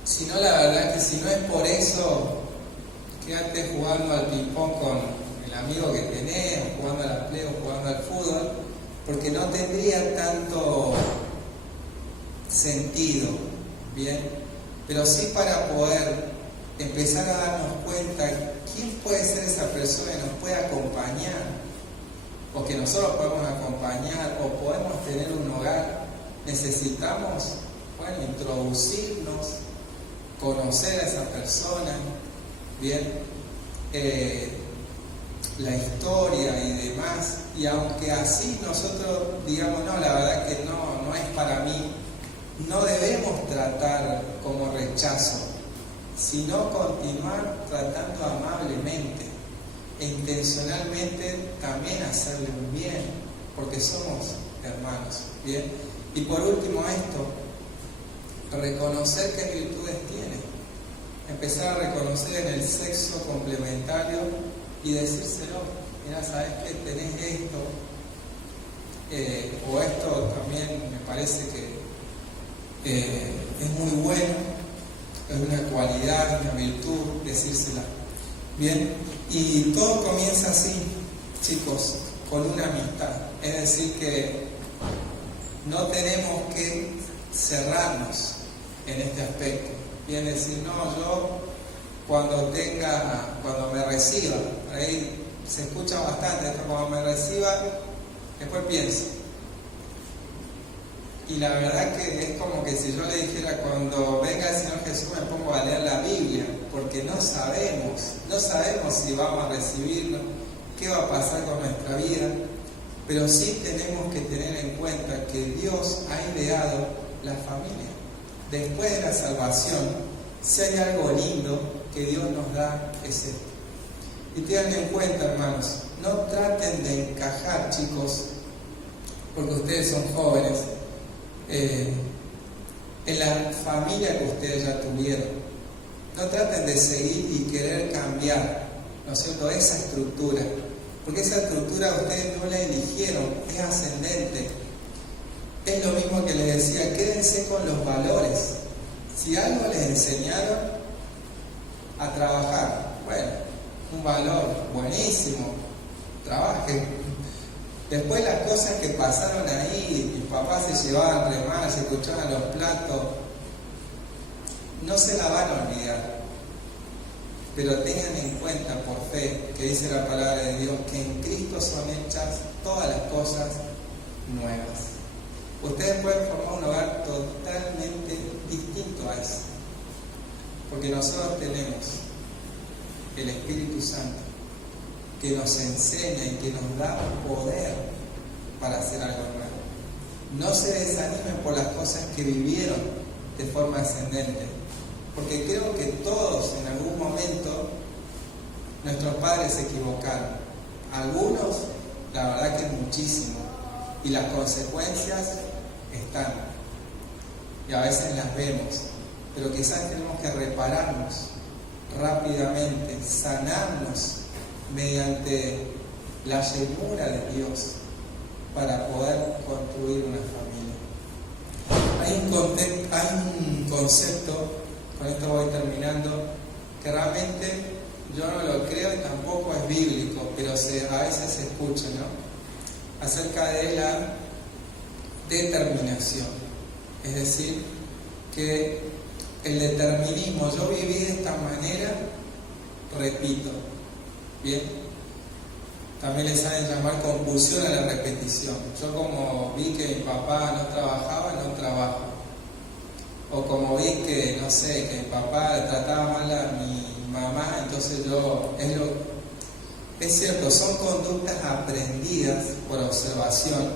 Si no, la verdad que si no es por eso, quédate jugando al ping-pong con el amigo que tenés, o jugando a la play, o jugando al fútbol, porque no tendría tanto sentido, ¿bien? Pero sí para poder empezar a darnos cuenta quién puede ser esa persona que nos puede acompañar, o que nosotros podemos acompañar, o podemos tener un hogar. Necesitamos, bueno, introducirnos, conocer a esa persona, ¿bien? La historia y demás, y aunque así nosotros digamos, no, la verdad que no es para mí, no debemos tratar como rechazo, sino continuar tratando amablemente e intencionalmente también hacerle un bien, porque somos hermanos, ¿bien? Y por último esto, reconocer qué virtudes tiene, empezar a reconocer en el sexo complementario y decírselo, mira, sabes que tenés esto, o esto también me parece que es muy bueno, es una cualidad, una virtud, decírsela. Bien, y todo comienza así, chicos, con una amistad. Es decir, que no tenemos que cerrarnos en este aspecto. Bien, decir, no, yo cuando me reciba, ahí se escucha bastante esto, cuando me reciba, después pienso. Y la verdad que es como que si yo le dijera, cuando venga el Señor Jesús me pongo a leer la Biblia, porque no sabemos si vamos a recibirlo, qué va a pasar con nuestra vida, pero sí tenemos que tener en cuenta que Dios ha ideado la familia. Después de la salvación, si hay algo lindo que Dios nos da, es esto. Y tengan en cuenta, hermanos, no traten de encajar, chicos, porque ustedes son jóvenes, en la familia que ustedes ya tuvieron. No traten de seguir y querer cambiar, ¿no es cierto?, esa estructura, porque esa estructura ustedes no la eligieron, es ascendente. Es lo mismo que les decía, quédense con los valores. Si algo les enseñaron a trabajar, bueno, un valor buenísimo, trabajen. Después las cosas que pasaron ahí, mis papás se llevaban re mal, se escuchaban los platos, no se la van a olvidar. Pero tengan en cuenta por fe, que dice la palabra de Dios, que en Cristo son hechas todas las cosas nuevas. Ustedes pueden formar un hogar totalmente distinto a eso, porque nosotros tenemos el Espíritu Santo que nos enseña y que nos da poder para hacer algo nuevo. No se desanimen por las cosas que vivieron de forma ascendente, porque creo que todos en algún momento nuestros padres se equivocaron. Algunos, la verdad que muchísimo, y las consecuencias están, y a veces las vemos, pero quizás tenemos que repararnos rápidamente, sanarnos mediante la llenura de Dios para poder construir una familia. Hay un concepto, con esto voy terminando, que realmente yo no lo creo y tampoco es bíblico, pero a veces se escucha, ¿no?, acerca de la determinación. Es decir, que el determinismo, yo viví de esta manera, repito, ¿bien? También le saben llamar compulsión a la repetición. Yo como vi que mi papá no trabajaba, no trabajo. O como vi que, no sé, que mi papá trataba mal a mi mamá, entonces es cierto, son conductas aprendidas por observación,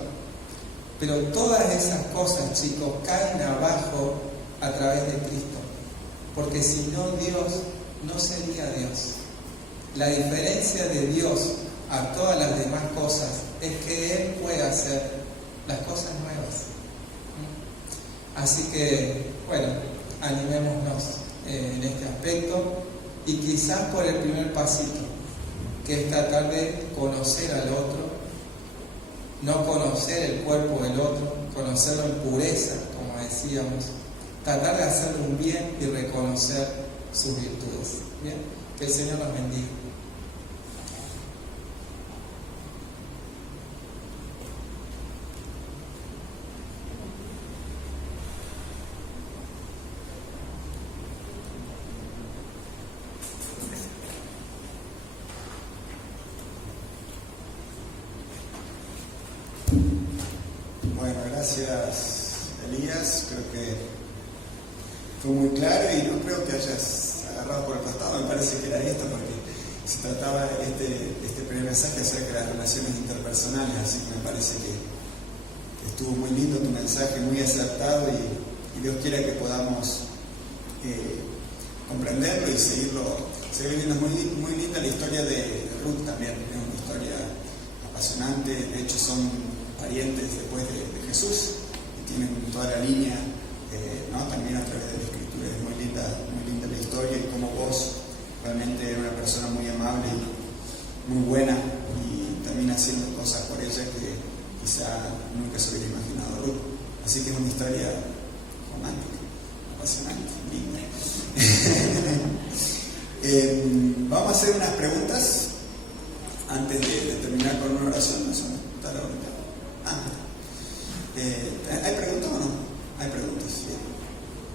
pero todas esas cosas, chicos, caen abajo a través de Cristo, porque si no, Dios no sería Dios. La diferencia de Dios a todas las demás cosas es que Él puede hacer las cosas nuevas. Así que, bueno, animémonos en este aspecto, y quizás por el primer pasito, que es tratar de conocer al otro, no conocer el cuerpo del otro, conocerlo en pureza, como decíamos, tratar de hacerle un bien y reconocer sus virtudes. ¿Bien? Que el Señor nos bendiga. Bueno, gracias Elías, creo que fue muy claro y no creo que hayas agarrado por el costado, me parece que era esto, porque se trataba este primer mensaje acerca de las relaciones interpersonales, así que me parece que estuvo muy lindo tu mensaje, muy acertado, y Dios quiera que podamos comprenderlo y seguirlo viendo. Muy linda la historia de Ruth también, es una historia apasionante, de hecho son parientes después de Jesús y tienen toda la línea, ¿no?, también a través de la Escritura. Es muy linda la historia, y como vos realmente eres una persona muy amable y muy buena, y también haciendo cosas por ella que quizá nunca se hubiera imaginado Ruth. Así que es una historia romántica, apasionante, linda. Vamos a hacer unas preguntas antes de terminar con una oración. No sé, está la hora. ¿Hay preguntas o no? Hay preguntas, bien.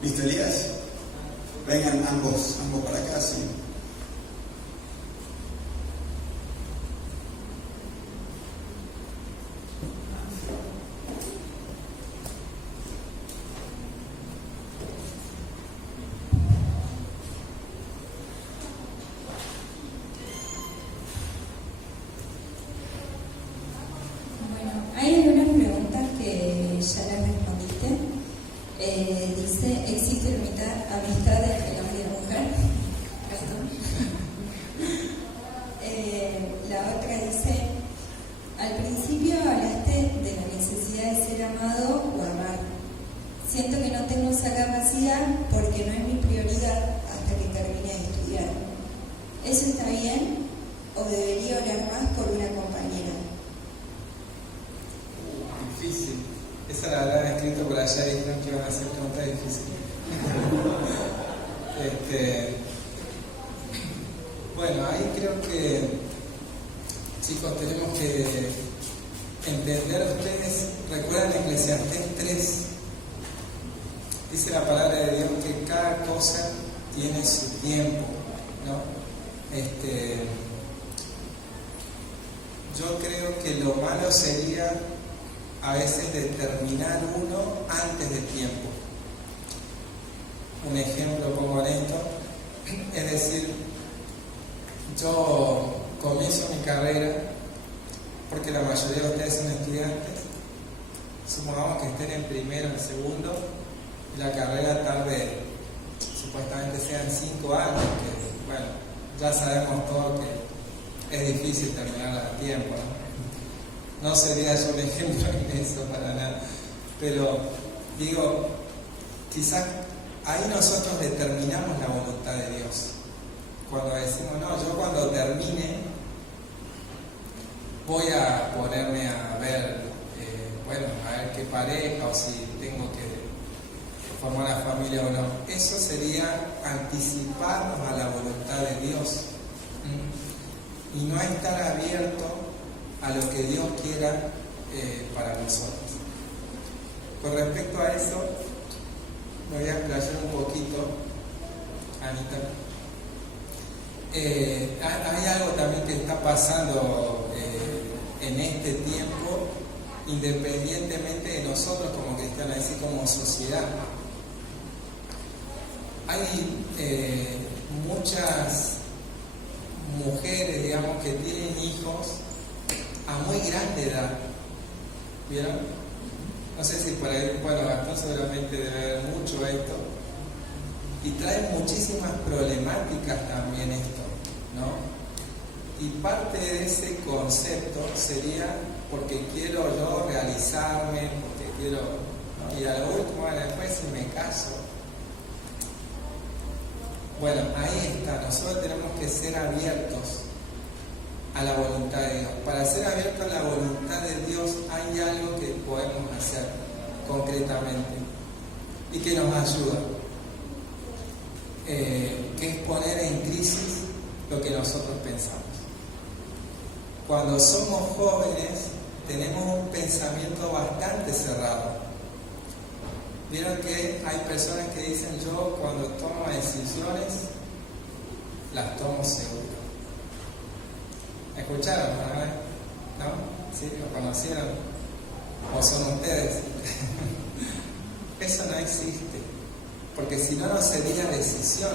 ¿Listo, Elías? Vengan ambos para acá, sí. Hay algunas preguntas que ya las respondiste. Dice, ¿existe amistad entre el hombre y la mujer? Perdón. ya dijeron que iban a hacer preguntas difíciles. Bueno, ahí creo que, chicos, tenemos que entender ustedes, recuerdan Eclesiastés 3, dice la palabra de Dios que cada cosa tiene su tiempo, ¿no? Yo creo que lo malo sería a veces determinar uno antes del tiempo. Un ejemplo pongo en esto, es decir, yo comienzo mi carrera, porque la mayoría de ustedes son estudiantes, supongamos que estén en primero, en segundo, y la carrera tarde, supuestamente sean 5 años, que bueno, ya sabemos todos que es difícil terminarla a tiempo, ¿no? No sería yo un ejemplo en eso para nada, pero digo, quizás ahí nosotros determinamos la voluntad de Dios. Cuando decimos, no, yo cuando termine voy a ponerme a ver, a ver qué pareja o si tengo que formar una familia o no. Eso sería anticiparnos a la voluntad de Dios y no estar abierto a lo que Dios quiera para nosotros. Con respecto a eso, me voy a explayar un poquito, Anita. Hay algo también que está pasando en este tiempo, independientemente de nosotros como cristianos, es decir, como sociedad. Hay muchas mujeres, digamos, que tienen hijos a muy grande edad. ¿Vieron? No sé si por ahí, bueno, Gastón seguramente debe ver mucho esto. Y trae muchísimas problemáticas también esto, ¿no? Y parte de ese concepto sería porque quiero yo realizarme, porque quiero, ¿no? Y a lo último, después si me caso. Bueno, ahí está, nosotros tenemos que ser abiertos a la voluntad de Dios. Para ser abiertos a la voluntad de Dios hay algo que podemos hacer concretamente y que nos ayuda. Que es poner en crisis lo que nosotros pensamos. Cuando somos jóvenes tenemos un pensamiento bastante cerrado. Vieron que hay personas que dicen, yo cuando tomo decisiones las tomo seguro. ¿Escucharon? ¿No? ¿Sí? ¿Lo conocieron? ¿O son ustedes? Eso no existe. Porque si no, no sería decisión.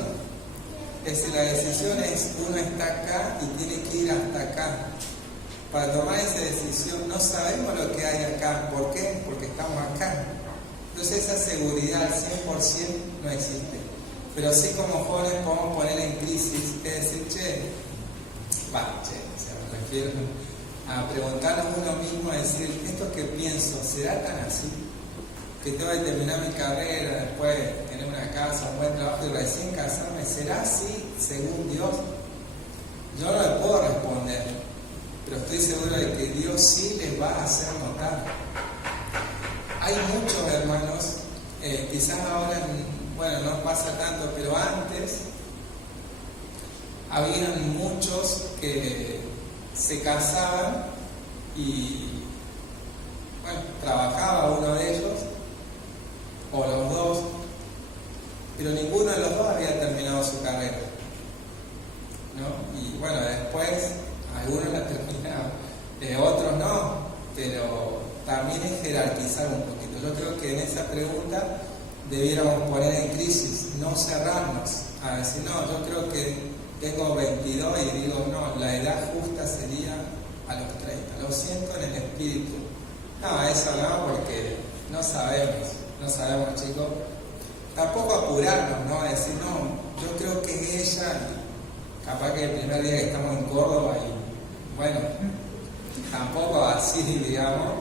Es decir, la decisión es, uno está acá y tiene que ir hasta acá. Para tomar esa decisión no sabemos lo que hay acá. ¿Por qué? Porque estamos acá. Entonces esa seguridad al 100% no existe. Pero sí como jóvenes podemos poner en crisis, es decir, me refiero a preguntarnos uno mismo, a decir, ¿esto que pienso será tan así? Que tengo que terminar mi carrera, después tener una casa, un buen trabajo y recién casarme, ¿será así según Dios? Yo no le puedo responder, pero estoy seguro de que Dios sí les va a hacer notar. Hay muchos hermanos, quizás ahora, no pasa tanto, pero antes habían muchos que se casaban y, trabajaba uno de ellos, o los dos, pero ninguno de los dos había terminado su carrera, ¿no? Y después algunos la terminaban, otros no, pero también es jerarquizar un poquito. Yo creo que en esa pregunta debiéramos poner en crisis, no cerrarnos a decir, no, yo creo que tengo 22 y digo, no, la edad justa sería a los 30, lo siento en el espíritu. No, eso no, porque no sabemos, chicos. Tampoco apurarnos, ¿no? A decir, no, yo creo que ella, capaz que el primer día que estamos en Córdoba y tampoco así, digamos,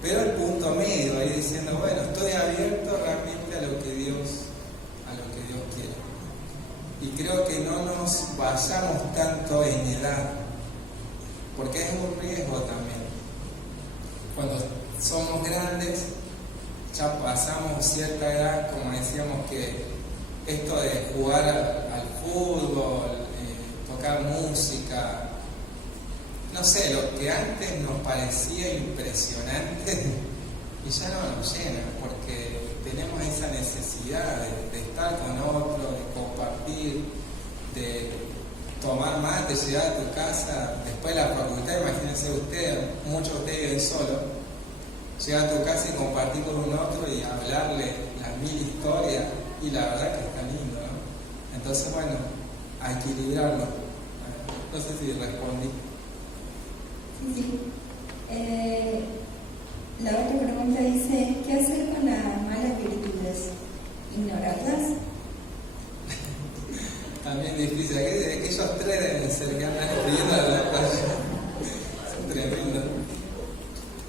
pero el punto medio, ahí diciendo, estoy abierto realmente a lo que Dios quiere. Y creo que no nos vayamos tanto en edad, porque es un riesgo también. Cuando somos grandes, ya pasamos cierta edad, como decíamos, que esto de jugar al fútbol, tocar música, no sé, lo que antes nos parecía impresionante y ya no nos llena, porque tenemos esa necesidad de estar con otros, de compartir, de tomar mate, llegar a tu casa, después de la facultad, imagínense ustedes, muchos de ustedes viven solos, llegar a tu casa y compartir con un otro y hablarle las 1000 historias, y la verdad que está lindo, ¿no? Entonces, bueno, a equilibrarlo. No sé si respondí. Sí. La otra pregunta dice, ¿qué hacer con las malas virtudes? ¿Ignorarlas? También difícil. Aquellos tres deben ser que andan escribiendo a la calle. Son tremendos.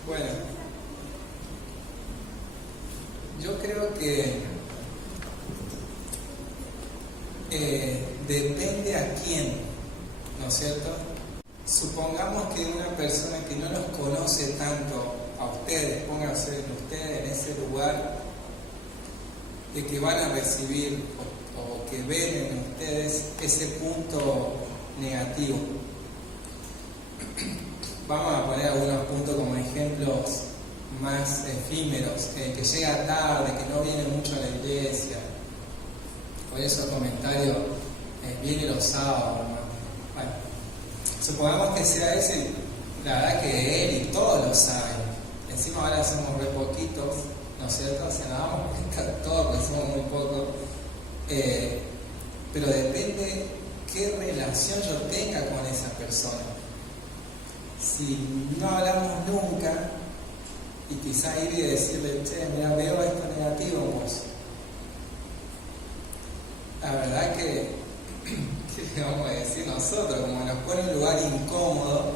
Bueno, yo creo que depende a quién, ¿no es cierto? Supongamos que una persona que no los conoce tanto a ustedes, pónganse ustedes en ese lugar de que van a recibir o que ven en ustedes ese punto negativo. Vamos a poner algunos puntos como ejemplos más efímeros, que llega tarde, que no viene mucho a la iglesia. Por esos comentarios, viene los sábados, hermano. Bueno, supongamos que sea ese, la verdad que él y todos lo saben. Encima ahora somos re poquitos, ¿no es cierto? Se nos damos cuenta todos porque somos muy pocos. Pero depende qué relación yo tenga con esa persona. Si no hablamos nunca, y quizá ir y decirle, che, mira, veo esto negativo en vos. La verdad que ¿qué vamos a decir nosotros? Como nos pone en un lugar incómodo,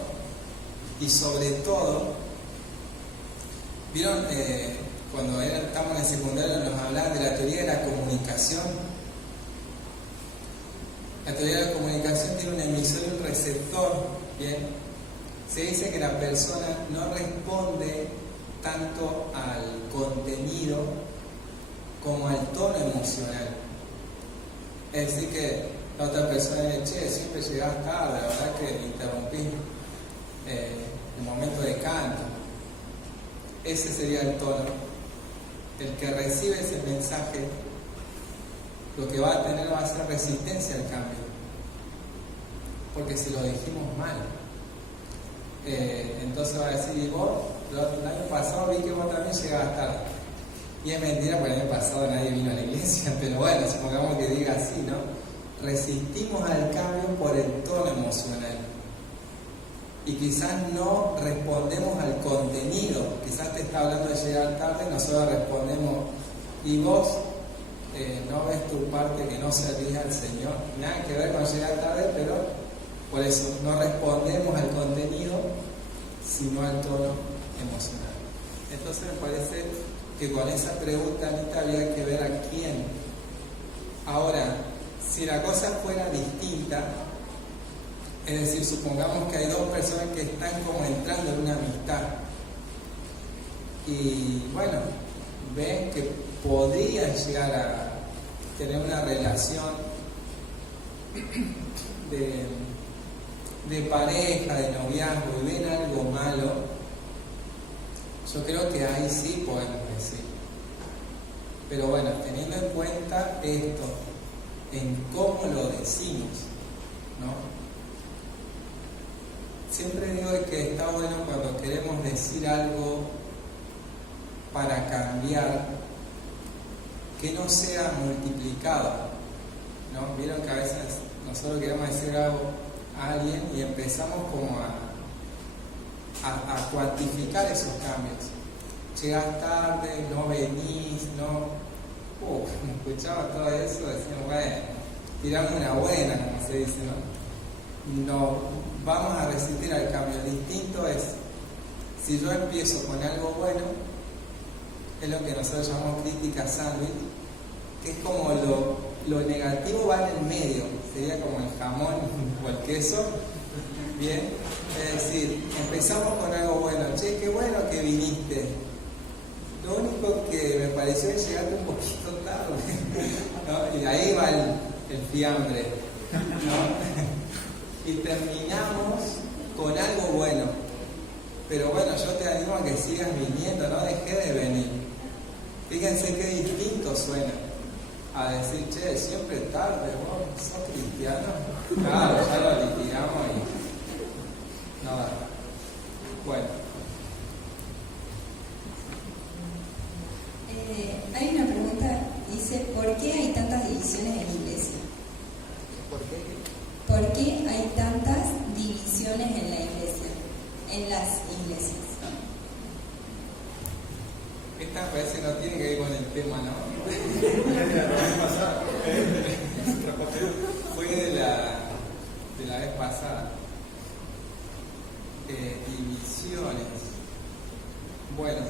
y sobre todo, ¿vieron? Cuando estamos en el secundario nos hablaban de la teoría de la comunicación. La teoría de la comunicación tiene un emisor y un receptor, ¿bien? Se dice que la persona no responde tanto al contenido como al tono emocional. Es decir, que la otra persona dice, che, siempre llegás tarde, la verdad que interrumpí el momento de canto. Ese sería el tono. El que recibe ese mensaje, lo que va a tener va a ser resistencia al cambio, porque si lo dijimos mal, entonces va a decir, y vos, el año pasado vi que vos también llegabas tarde. Y es mentira, porque el año pasado nadie vino a la iglesia, pero bueno, supongamos que diga así, ¿no? Resistimos al cambio por el tono emocional. Y quizás no respondemos al contenido. Quizás te está hablando de llegar tarde, nosotros respondemos, y vos no ves tu parte que no servís al Señor. Nada que ver con llegar tarde, pero por eso no respondemos al contenido, sino al tono emocional. Entonces me parece que con esa pregunta, Anita, había que ver a quién. Ahora, si la cosa fuera distinta, es decir, supongamos que hay dos personas que están como entrando en una amistad y bueno, ven que podrían llegar a tener una relación de pareja, de noviazgo, y ven algo malo, yo creo que ahí sí podemos decir. Pero bueno, teniendo en cuenta esto, en cómo lo decimos, ¿no? Siempre digo que está bueno cuando queremos decir algo para cambiar, que no sea multiplicado, ¿no? Vieron que a veces nosotros queremos decir algo a alguien y empezamos como a cuantificar esos cambios. Llegas tarde, no venís, no... escuchaba todo eso, decíamos, bueno, tiramos una buena, como se dice, ¿no? No vamos a resistir al cambio. Distinto es, si yo empiezo con algo bueno, es lo que nosotros llamamos crítica sándwich, que es como lo negativo va en el medio, sería como el jamón o el queso, bien, es decir, empezamos con algo bueno, che, qué bueno que viniste, Lo único que me pareció es llegaste un poquito tarde, ¿no? Y ahí va el fiambre, ¿no? Y terminamos con algo bueno. Pero bueno, yo te animo a que sigas viniendo, no dejes de venir. Fíjense qué distinto suena a decir, che, siempre tarde, vos sos cristiano. Claro, ya lo litigamos y nada. Bueno. Hay una pregunta, dice, ¿por qué hay tantas divisiones en la iglesia? ¿Por qué? ¿Por qué hay tantas divisiones en la iglesia? En las iglesias. Esta parece no tiene que ver con el tema, ¿no? Fue de la vez pasada. Divisiones. Bueno,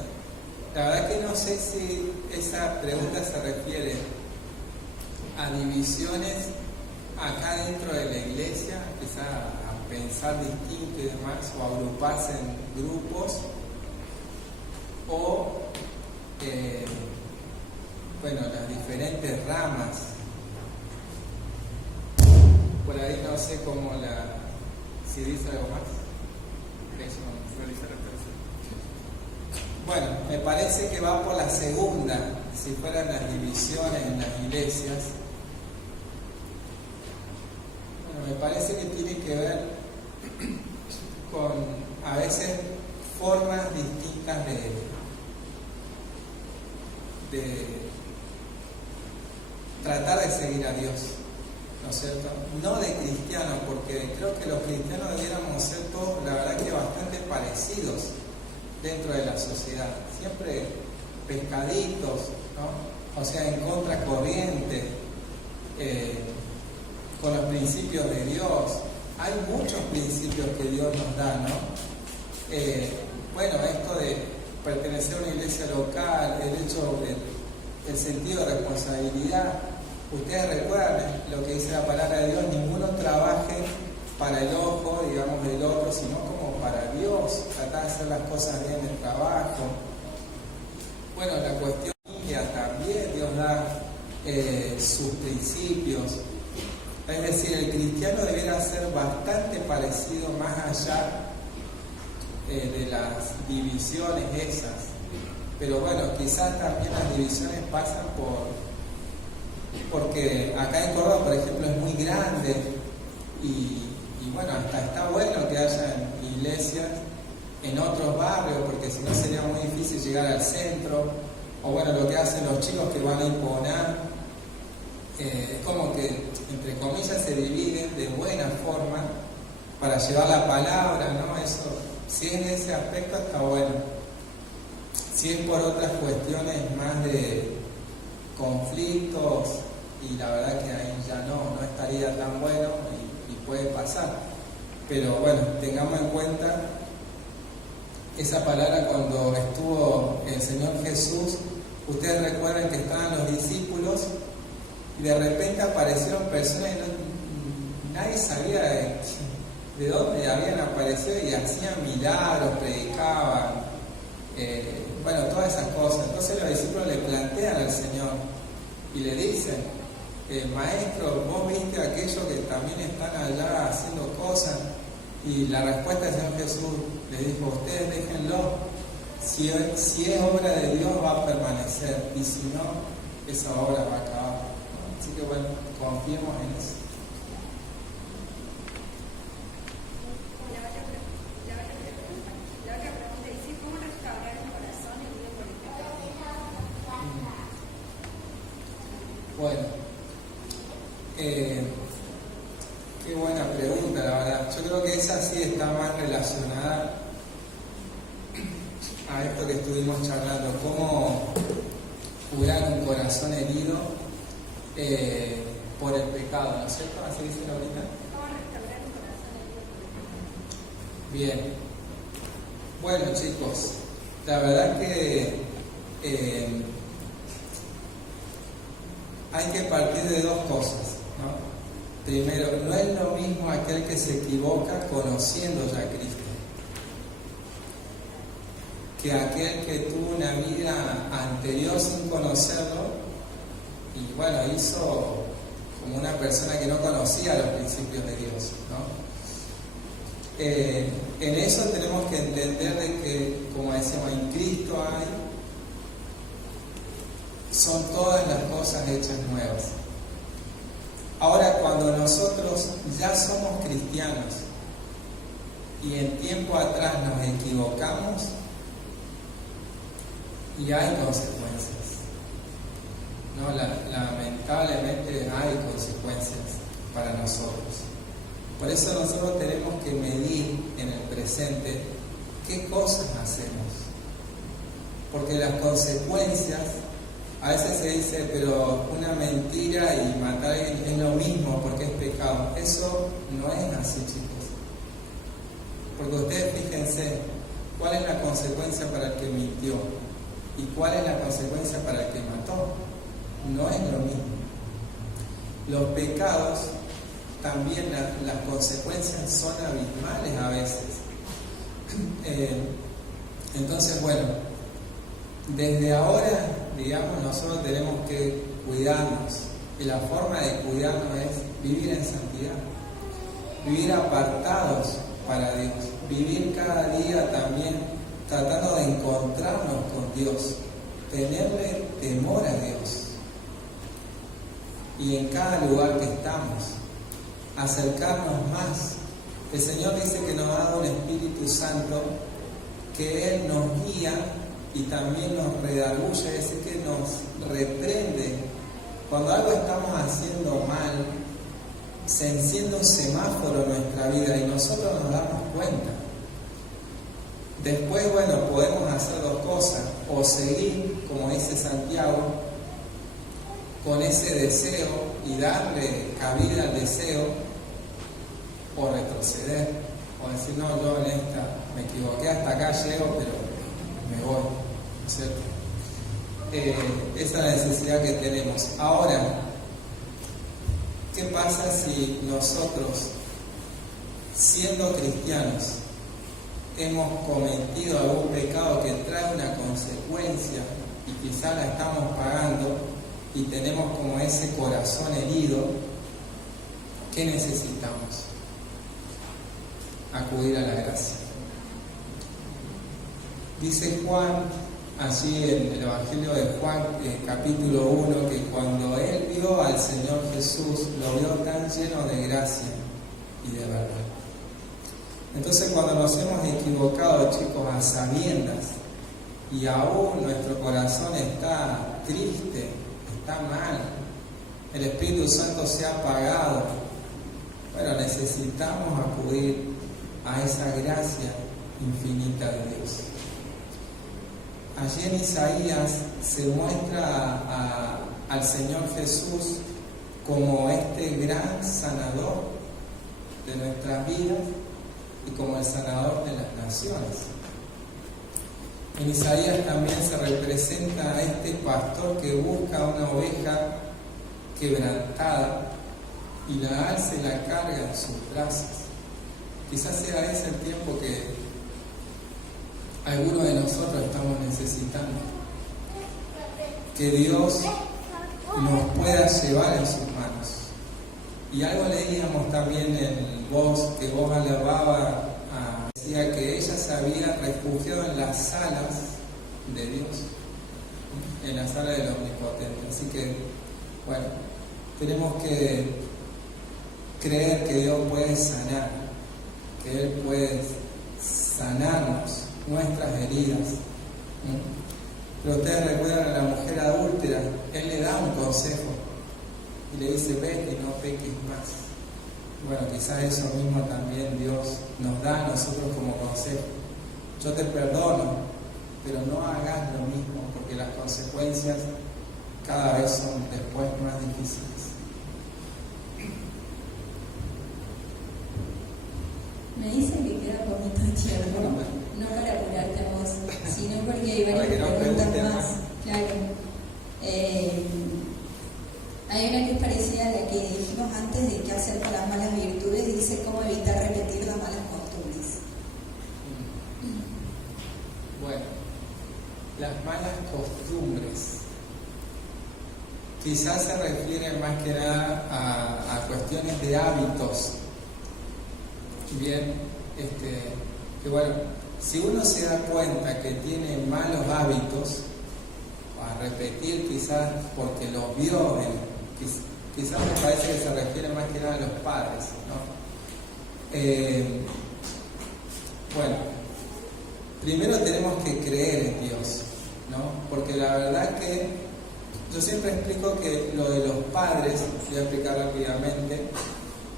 la verdad que no sé si esa pregunta se refiere a divisiones acá dentro de la iglesia, quizá a pensar distinto y demás, o a agruparse en grupos, o bueno, las diferentes ramas. Por ahí no sé cómo si dice algo más. Eso no dice referencia. Bueno, me parece que va por la segunda, si fueran las divisiones en las iglesias. Bueno, me parece que tiene que ver con a veces formas distintas de tratar de seguir a Dios, ¿no es cierto? No de cristianos, porque creo que los cristianos debiéramos ser todos, la verdad que bastante parecidos dentro de la sociedad, siempre pescaditos, ¿no? O sea, en contracorriente con los principios de Dios. Hay muchos principios que Dios nos da, ¿no? Bueno, esto de pertenecer a una iglesia local, el hecho del sentido de responsabilidad. Ustedes recuerden lo que dice la palabra de Dios: ninguno trabaje para el ojo, digamos, del otro, sino como para Dios, tratar de hacer las cosas bien en el trabajo. Bueno, la cuestión también, Dios da sus principios. Es decir, el cristiano debería ser bastante parecido, más allá de las divisiones esas. Pero bueno, quizás también las divisiones pasan porque acá en Córdoba, por ejemplo, es muy grande y bueno, hasta está bueno que haya iglesias en otros barrios, porque si no sería muy difícil llegar al centro. O bueno, lo que hacen los chicos que van a imponer, es como que, entre comillas, se dividen de buena forma para llevar la palabra, ¿no? Eso, si es de ese aspecto, está bueno. Si es por otras cuestiones más de conflictos, y la verdad que ahí ya no estaría tan bueno y puede pasar. Pero bueno, tengamos en cuenta esa palabra cuando estuvo el Señor Jesús. Ustedes recuerdan que estaban los discípulos y de repente aparecieron personas y nadie sabía de dónde habían aparecido y hacían milagros, predicaban, bueno, todas esas cosas. Entonces los discípulos le plantean al Señor y le dicen: Maestro, ¿vos viste aquellos que también están allá haciendo cosas? Y la respuesta del Señor Jesús les dijo: ustedes déjenlo, si es obra de Dios va a permanecer, y si no, esa obra va a acabar. Así que bueno, confiemos en eso. La otra pregunta dice: ¿cómo restaurar un corazón herido por el pecado? Bueno, qué buena pregunta, la verdad. Yo creo que esa sí está más relacionada a esto que estuvimos charlando: cómo curar un corazón herido por el pecado, ¿no es cierto? Así dice ahorita. ¿Cómo restaurar un corazón herido por el pecado? Bien. Bueno, chicos, la verdad que hay que partir de dos cosas, ¿no? Primero, no es lo mismo aquel que se equivoca conociendo ya a Cristo, que aquel que tuvo una vida anterior sin conocerlo y bueno, hizo como una persona que no conocía los principios de Dios, ¿no? En eso tenemos que entender de que, como decíamos, en Cristo son todas las cosas hechas nuevas. Ahora, cuando nosotros ya somos cristianos y en tiempo atrás nos equivocamos, y hay consecuencias, ¿no? Lamentablemente hay consecuencias para nosotros. Por eso nosotros tenemos que medir en el presente qué cosas hacemos. Porque las consecuencias, a veces se dice, pero una mentira y matar a alguien es lo mismo porque es pecado. Eso no es así, chicos. Porque ustedes fíjense, ¿cuál es la consecuencia para el que mintió? ¿Y cuál es la consecuencia para el que mató? No es lo mismo. Los pecados, también las consecuencias son abismales a veces. Entonces, bueno, desde ahora, digamos, nosotros tenemos que cuidarnos. Y la forma de cuidarnos es vivir en santidad. Vivir apartados para Dios. Vivir cada día también tratando de encontrarnos con Dios. Tenerle temor a Dios. Y en cada lugar que estamos, acercarnos más. El Señor dice que nos ha dado un Espíritu Santo, que Él nos guía y también nos redarguye, es decir, que nos reprende. Cuando algo estamos haciendo mal, se enciende un semáforo en nuestra vida y nosotros nos damos cuenta. Después, bueno, podemos hacer dos cosas, o seguir, como dice Santiago, con ese deseo y darle cabida al deseo, o retroceder, o decir, no, yo en esta me equivoqué, hasta acá llego, pero me voy, ¿no es cierto? Esa es la necesidad que tenemos. Ahora, ¿qué pasa si nosotros, siendo cristianos, hemos cometido algún pecado que trae una consecuencia y quizá la estamos pagando y tenemos como ese corazón herido? ¿Qué necesitamos? Acudir a la gracia. Dice Juan, allí en el Evangelio de Juan, capítulo 1, que cuando él vio al Señor Jesús, lo vio tan lleno de gracia y de verdad. Entonces, cuando nos hemos equivocado, chicos, a sabiendas, y aún nuestro corazón está triste, está mal, el Espíritu Santo se ha apagado, bueno, necesitamos acudir a esa gracia infinita de Dios. Allí en Isaías se muestra al Señor Jesús como este gran sanador de nuestras vidas y como el sanador de las naciones. En Isaías también se representa a este pastor que busca una oveja quebrantada y la alza y la carga en sus brazos. Quizás sea ese el tiempo que algunos de nosotros estamos necesitando. Que Dios nos pueda llevar en sus manos. Y algo leíamos también en voz, que vos alababa, decía que ella se había refugiado en las alas de Dios, en las alas del Omnipotente. Así que, bueno, tenemos que creer que Dios puede sanar, que Él puede sanarnos nuestras heridas. Pero ustedes recuerdan a la mujer adúltera, Él le da un consejo y le dice, ven y no peques más. Bueno, quizás eso mismo también Dios nos da a nosotros como consejo. Yo te perdono, pero no hagas lo mismo, porque las consecuencias cada vez son después más difíciles. Me dicen que queda poquito tiempo, no para apurarte a vos, sino porque hay varias preguntas más. Claro. Hay una que es parecida a la que dijimos antes de qué hacer con las malas virtudes, y dice cómo evitar repetir las malas costumbres. Bueno, las malas costumbres. Quizás se refiere más que nada a cuestiones de hábitos. Bien, que bueno, si uno se da cuenta que tiene malos hábitos, a repetir quizás porque los vio, quizás me parece que se refiere más que nada a los padres, ¿no? Bueno, primero tenemos que creer en Dios, ¿no? Porque la verdad que yo siempre explico que lo de los padres, voy a explicar rápidamente,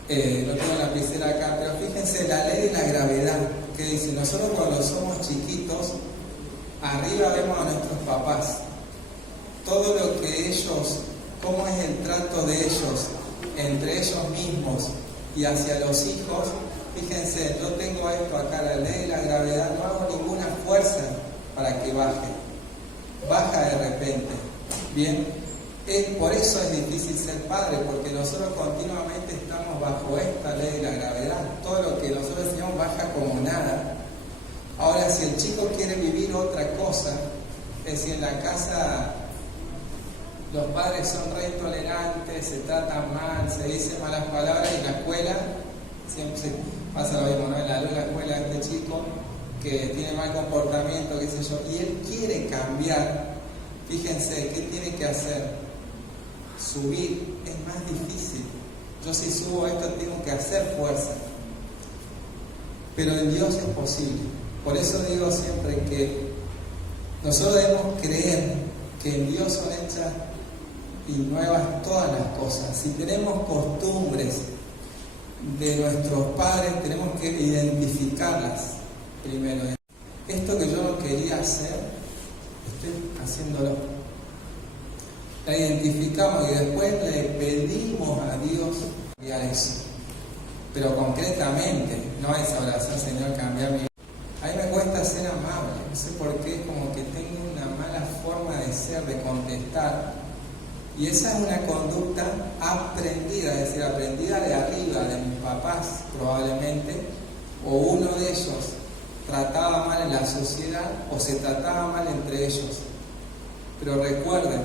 no tengo la lapicera acá, pero fíjense la ley de la gravedad, que dice, nosotros cuando somos chiquitos, arriba vemos a nuestros papás, todo lo que ellos, cómo es el trato de ellos, entre ellos mismos y hacia los hijos. Fíjense, yo tengo esto acá, la ley de la gravedad, no hago ninguna fuerza para que baja de repente. Bien, por eso es difícil ser padre, porque nosotros continuamente estamos bajo esta ley de la gravedad. Todo lo que nosotros enseñamos baja como nada. Ahora, si el chico quiere vivir otra cosa, es decir, en la casa los padres son re intolerantes, se tratan mal, se dicen malas palabras, y en la escuela siempre se pasa lo mismo, ¿no? En la escuela este chico que tiene mal comportamiento, qué sé yo, y él quiere cambiar. Fíjense, ¿qué tiene que hacer? Subir es más difícil. Yo si subo esto tengo que hacer fuerza, pero en Dios es posible. Por eso digo siempre que nosotros debemos creer que en Dios son hechas y nuevas todas las cosas. Si tenemos costumbres de nuestros padres, tenemos que identificarlas primero. Esto que yo no quería hacer, estoy haciéndolo. La identificamos y después le pedimos a Dios cambiar eso. Pero concretamente, no es oración, Señor, cambia mi vida. A mí me cuesta ser amable, no sé por qué, como que tengo una mala forma de ser, de contestar. Y esa es una conducta aprendida, es decir, aprendida de arriba, de mis papás probablemente, o uno de ellos trataba mal en la sociedad o se trataba mal entre ellos. Pero recuerden,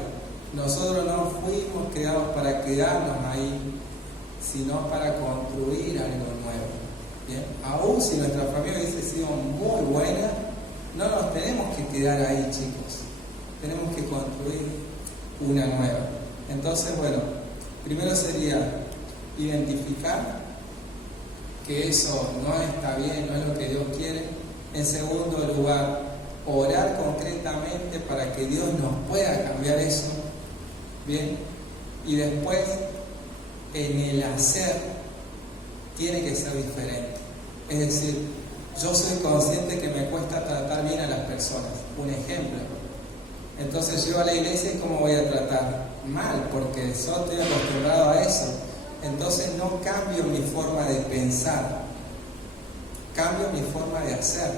nosotros no fuimos creados para quedarnos ahí, sino para construir algo nuevo. ¿Bien? Aún si nuestra familia hubiese sido muy buena, no nos tenemos que quedar ahí, chicos. Tenemos que construir una nueva. Entonces, bueno, primero sería identificar que eso no está bien, no es lo que Dios quiere. En segundo lugar, orar concretamente para que Dios nos pueda cambiar eso. Bien, y después en el hacer tiene que ser diferente. Es decir, yo soy consciente que me cuesta tratar bien a las personas. Un ejemplo. Entonces llego a la iglesia y ¿cómo voy a tratar? Mal, porque yo estoy acostumbrado a eso. Entonces no cambio mi forma de pensar, cambio mi forma de hacer.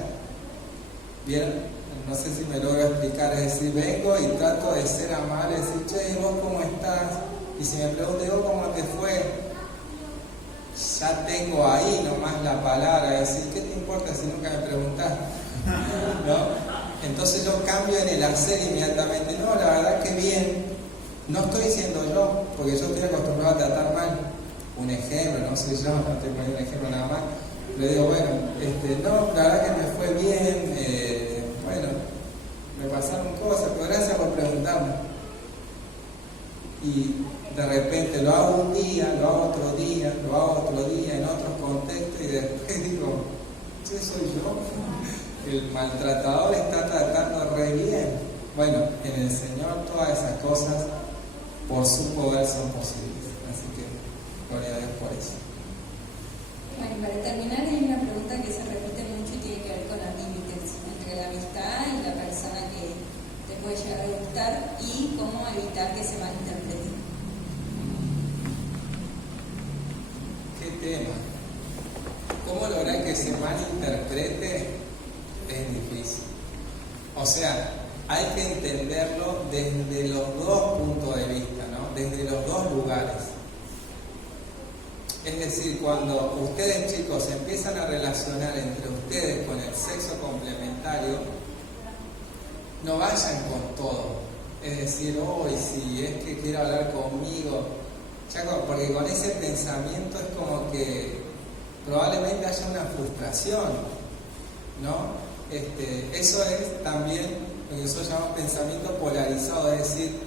Bien, no sé si me logro explicar, es decir, vengo y trato de ser amable, decir, che, ¿vos cómo estás? Y si me pregunto, ¿vos cómo te fue? Ya tengo ahí nomás la palabra, es decir, ¿qué te importa si nunca me preguntás? ¿No? Entonces yo cambio en el hacer inmediatamente. No, la verdad que bien. No estoy diciendo yo, porque yo estoy acostumbrado a tratar mal. Un ejemplo, no sé yo, no estoy poniendo un ejemplo nada más. Le digo, bueno, no, la verdad que me fue bien, bueno, me pasaron cosas, pero gracias por preguntarme. Y de repente lo hago un día, lo hago otro día, lo hago otro día en otros contextos y después digo, ¿qué soy yo? El maltratador está tratando re bien. Bueno, en el Señor todas esas cosas por su poder son posibles. Así que gloria a Dios por eso. Bueno, para terminar hay una pregunta que se repite mucho y tiene que ver con los límites entre la amistad y la persona que te puede llegar a gustar y cómo evitar que se malinterprete. ¿Qué tema? ¿Cómo lograr que se malinterprete? Es difícil. O sea, hay que entenderlo desde los dos puntos de vista, ¿no? Desde los dos lugares. Es decir, cuando ustedes, chicos, empiezan a relacionar entre ustedes con el sexo complementario, no vayan con todo. Es decir, hoy si es que quiere hablar conmigo, porque con ese pensamiento es como que probablemente haya una frustración, ¿no? Eso es también lo que nosotros llamamos pensamiento polarizado, es decir,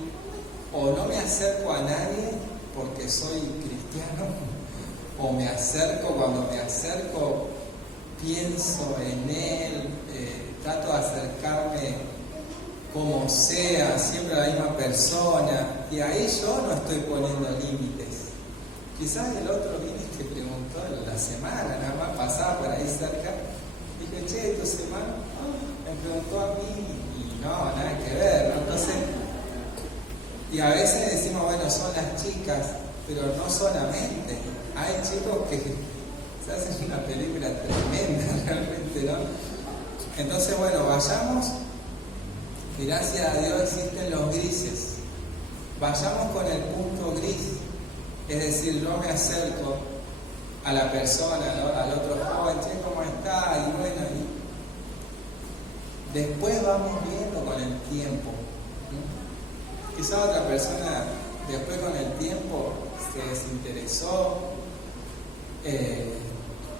o no me acerco a nadie porque soy cristiano, o me acerco, cuando me acerco pienso en él, trato de acercarme como sea, siempre a la misma persona, y ahí yo no estoy poniendo límites. Quizás el otro vino que preguntó en la semana, nada más pasaba por ahí cerca, dije, che, ¿tu semana? Me preguntó a mí, y no, nada que ver, ¿no? Entonces, y a veces decimos, bueno, son las chicas, pero no solamente, hay chicos que se hacen una película tremenda realmente, ¿no? Entonces, bueno, vayamos, y gracias a Dios existen los grises, vayamos con el punto gris, es decir, yo me acerco a la persona, ¿no? Al otro joven, che, ¿cómo está? Y bueno, y después vamos viendo con el tiempo, ¿no? Quizá otra persona después con el tiempo se desinteresó,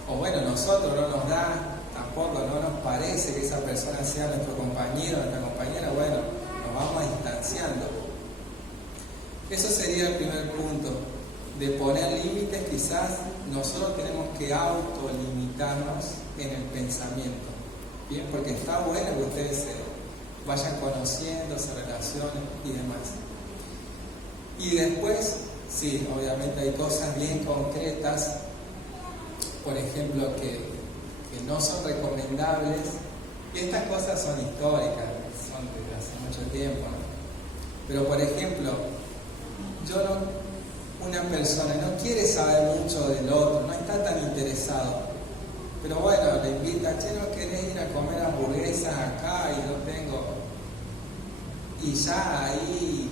o bueno, nosotros no nos da, tampoco no nos parece que esa persona sea nuestro compañero, nuestra compañera, bueno, nos vamos distanciando. Eso sería el primer punto, de poner límites. Quizás nosotros tenemos que autolimitarnos en el pensamiento, ¿bien? Porque está bueno que ustedes se vayan conociendo, se relacionen y demás. Y después, sí, obviamente hay cosas bien concretas, por ejemplo, que no son recomendables, y estas cosas son históricas, son de hace mucho tiempo, ¿no? Pero por ejemplo, una persona no quiere saber mucho del otro, no está tan interesado, pero bueno, le invita, che, ¿no querés ir a comer hamburguesas acá? Y yo tengo, y ya ahí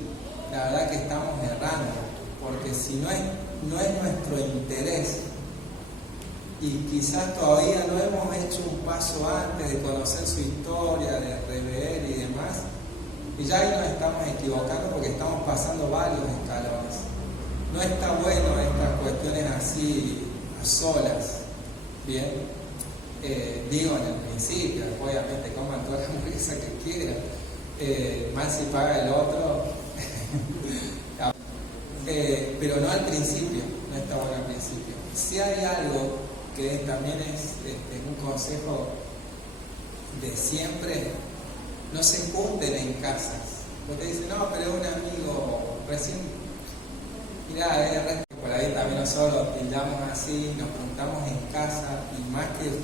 la verdad que estamos errando, porque si no es nuestro interés, y quizás todavía no hemos hecho un paso antes de conocer su historia, de rever y demás, y ya ahí nos estamos equivocando porque estamos pasando varios escalones. No está bueno estas cuestiones así a solas, ¿bien? Digo en el principio, obviamente coman toda la hamburguesa que quieran, más si paga el otro, pero no al principio, no está bueno al principio. Si hay algo que también es un consejo de siempre, no se junten en casas. Porque dicen, no, pero es un amigo recién, mirá, por ahí también nosotros tildamos así, nos juntamos en casa, y más que ustedes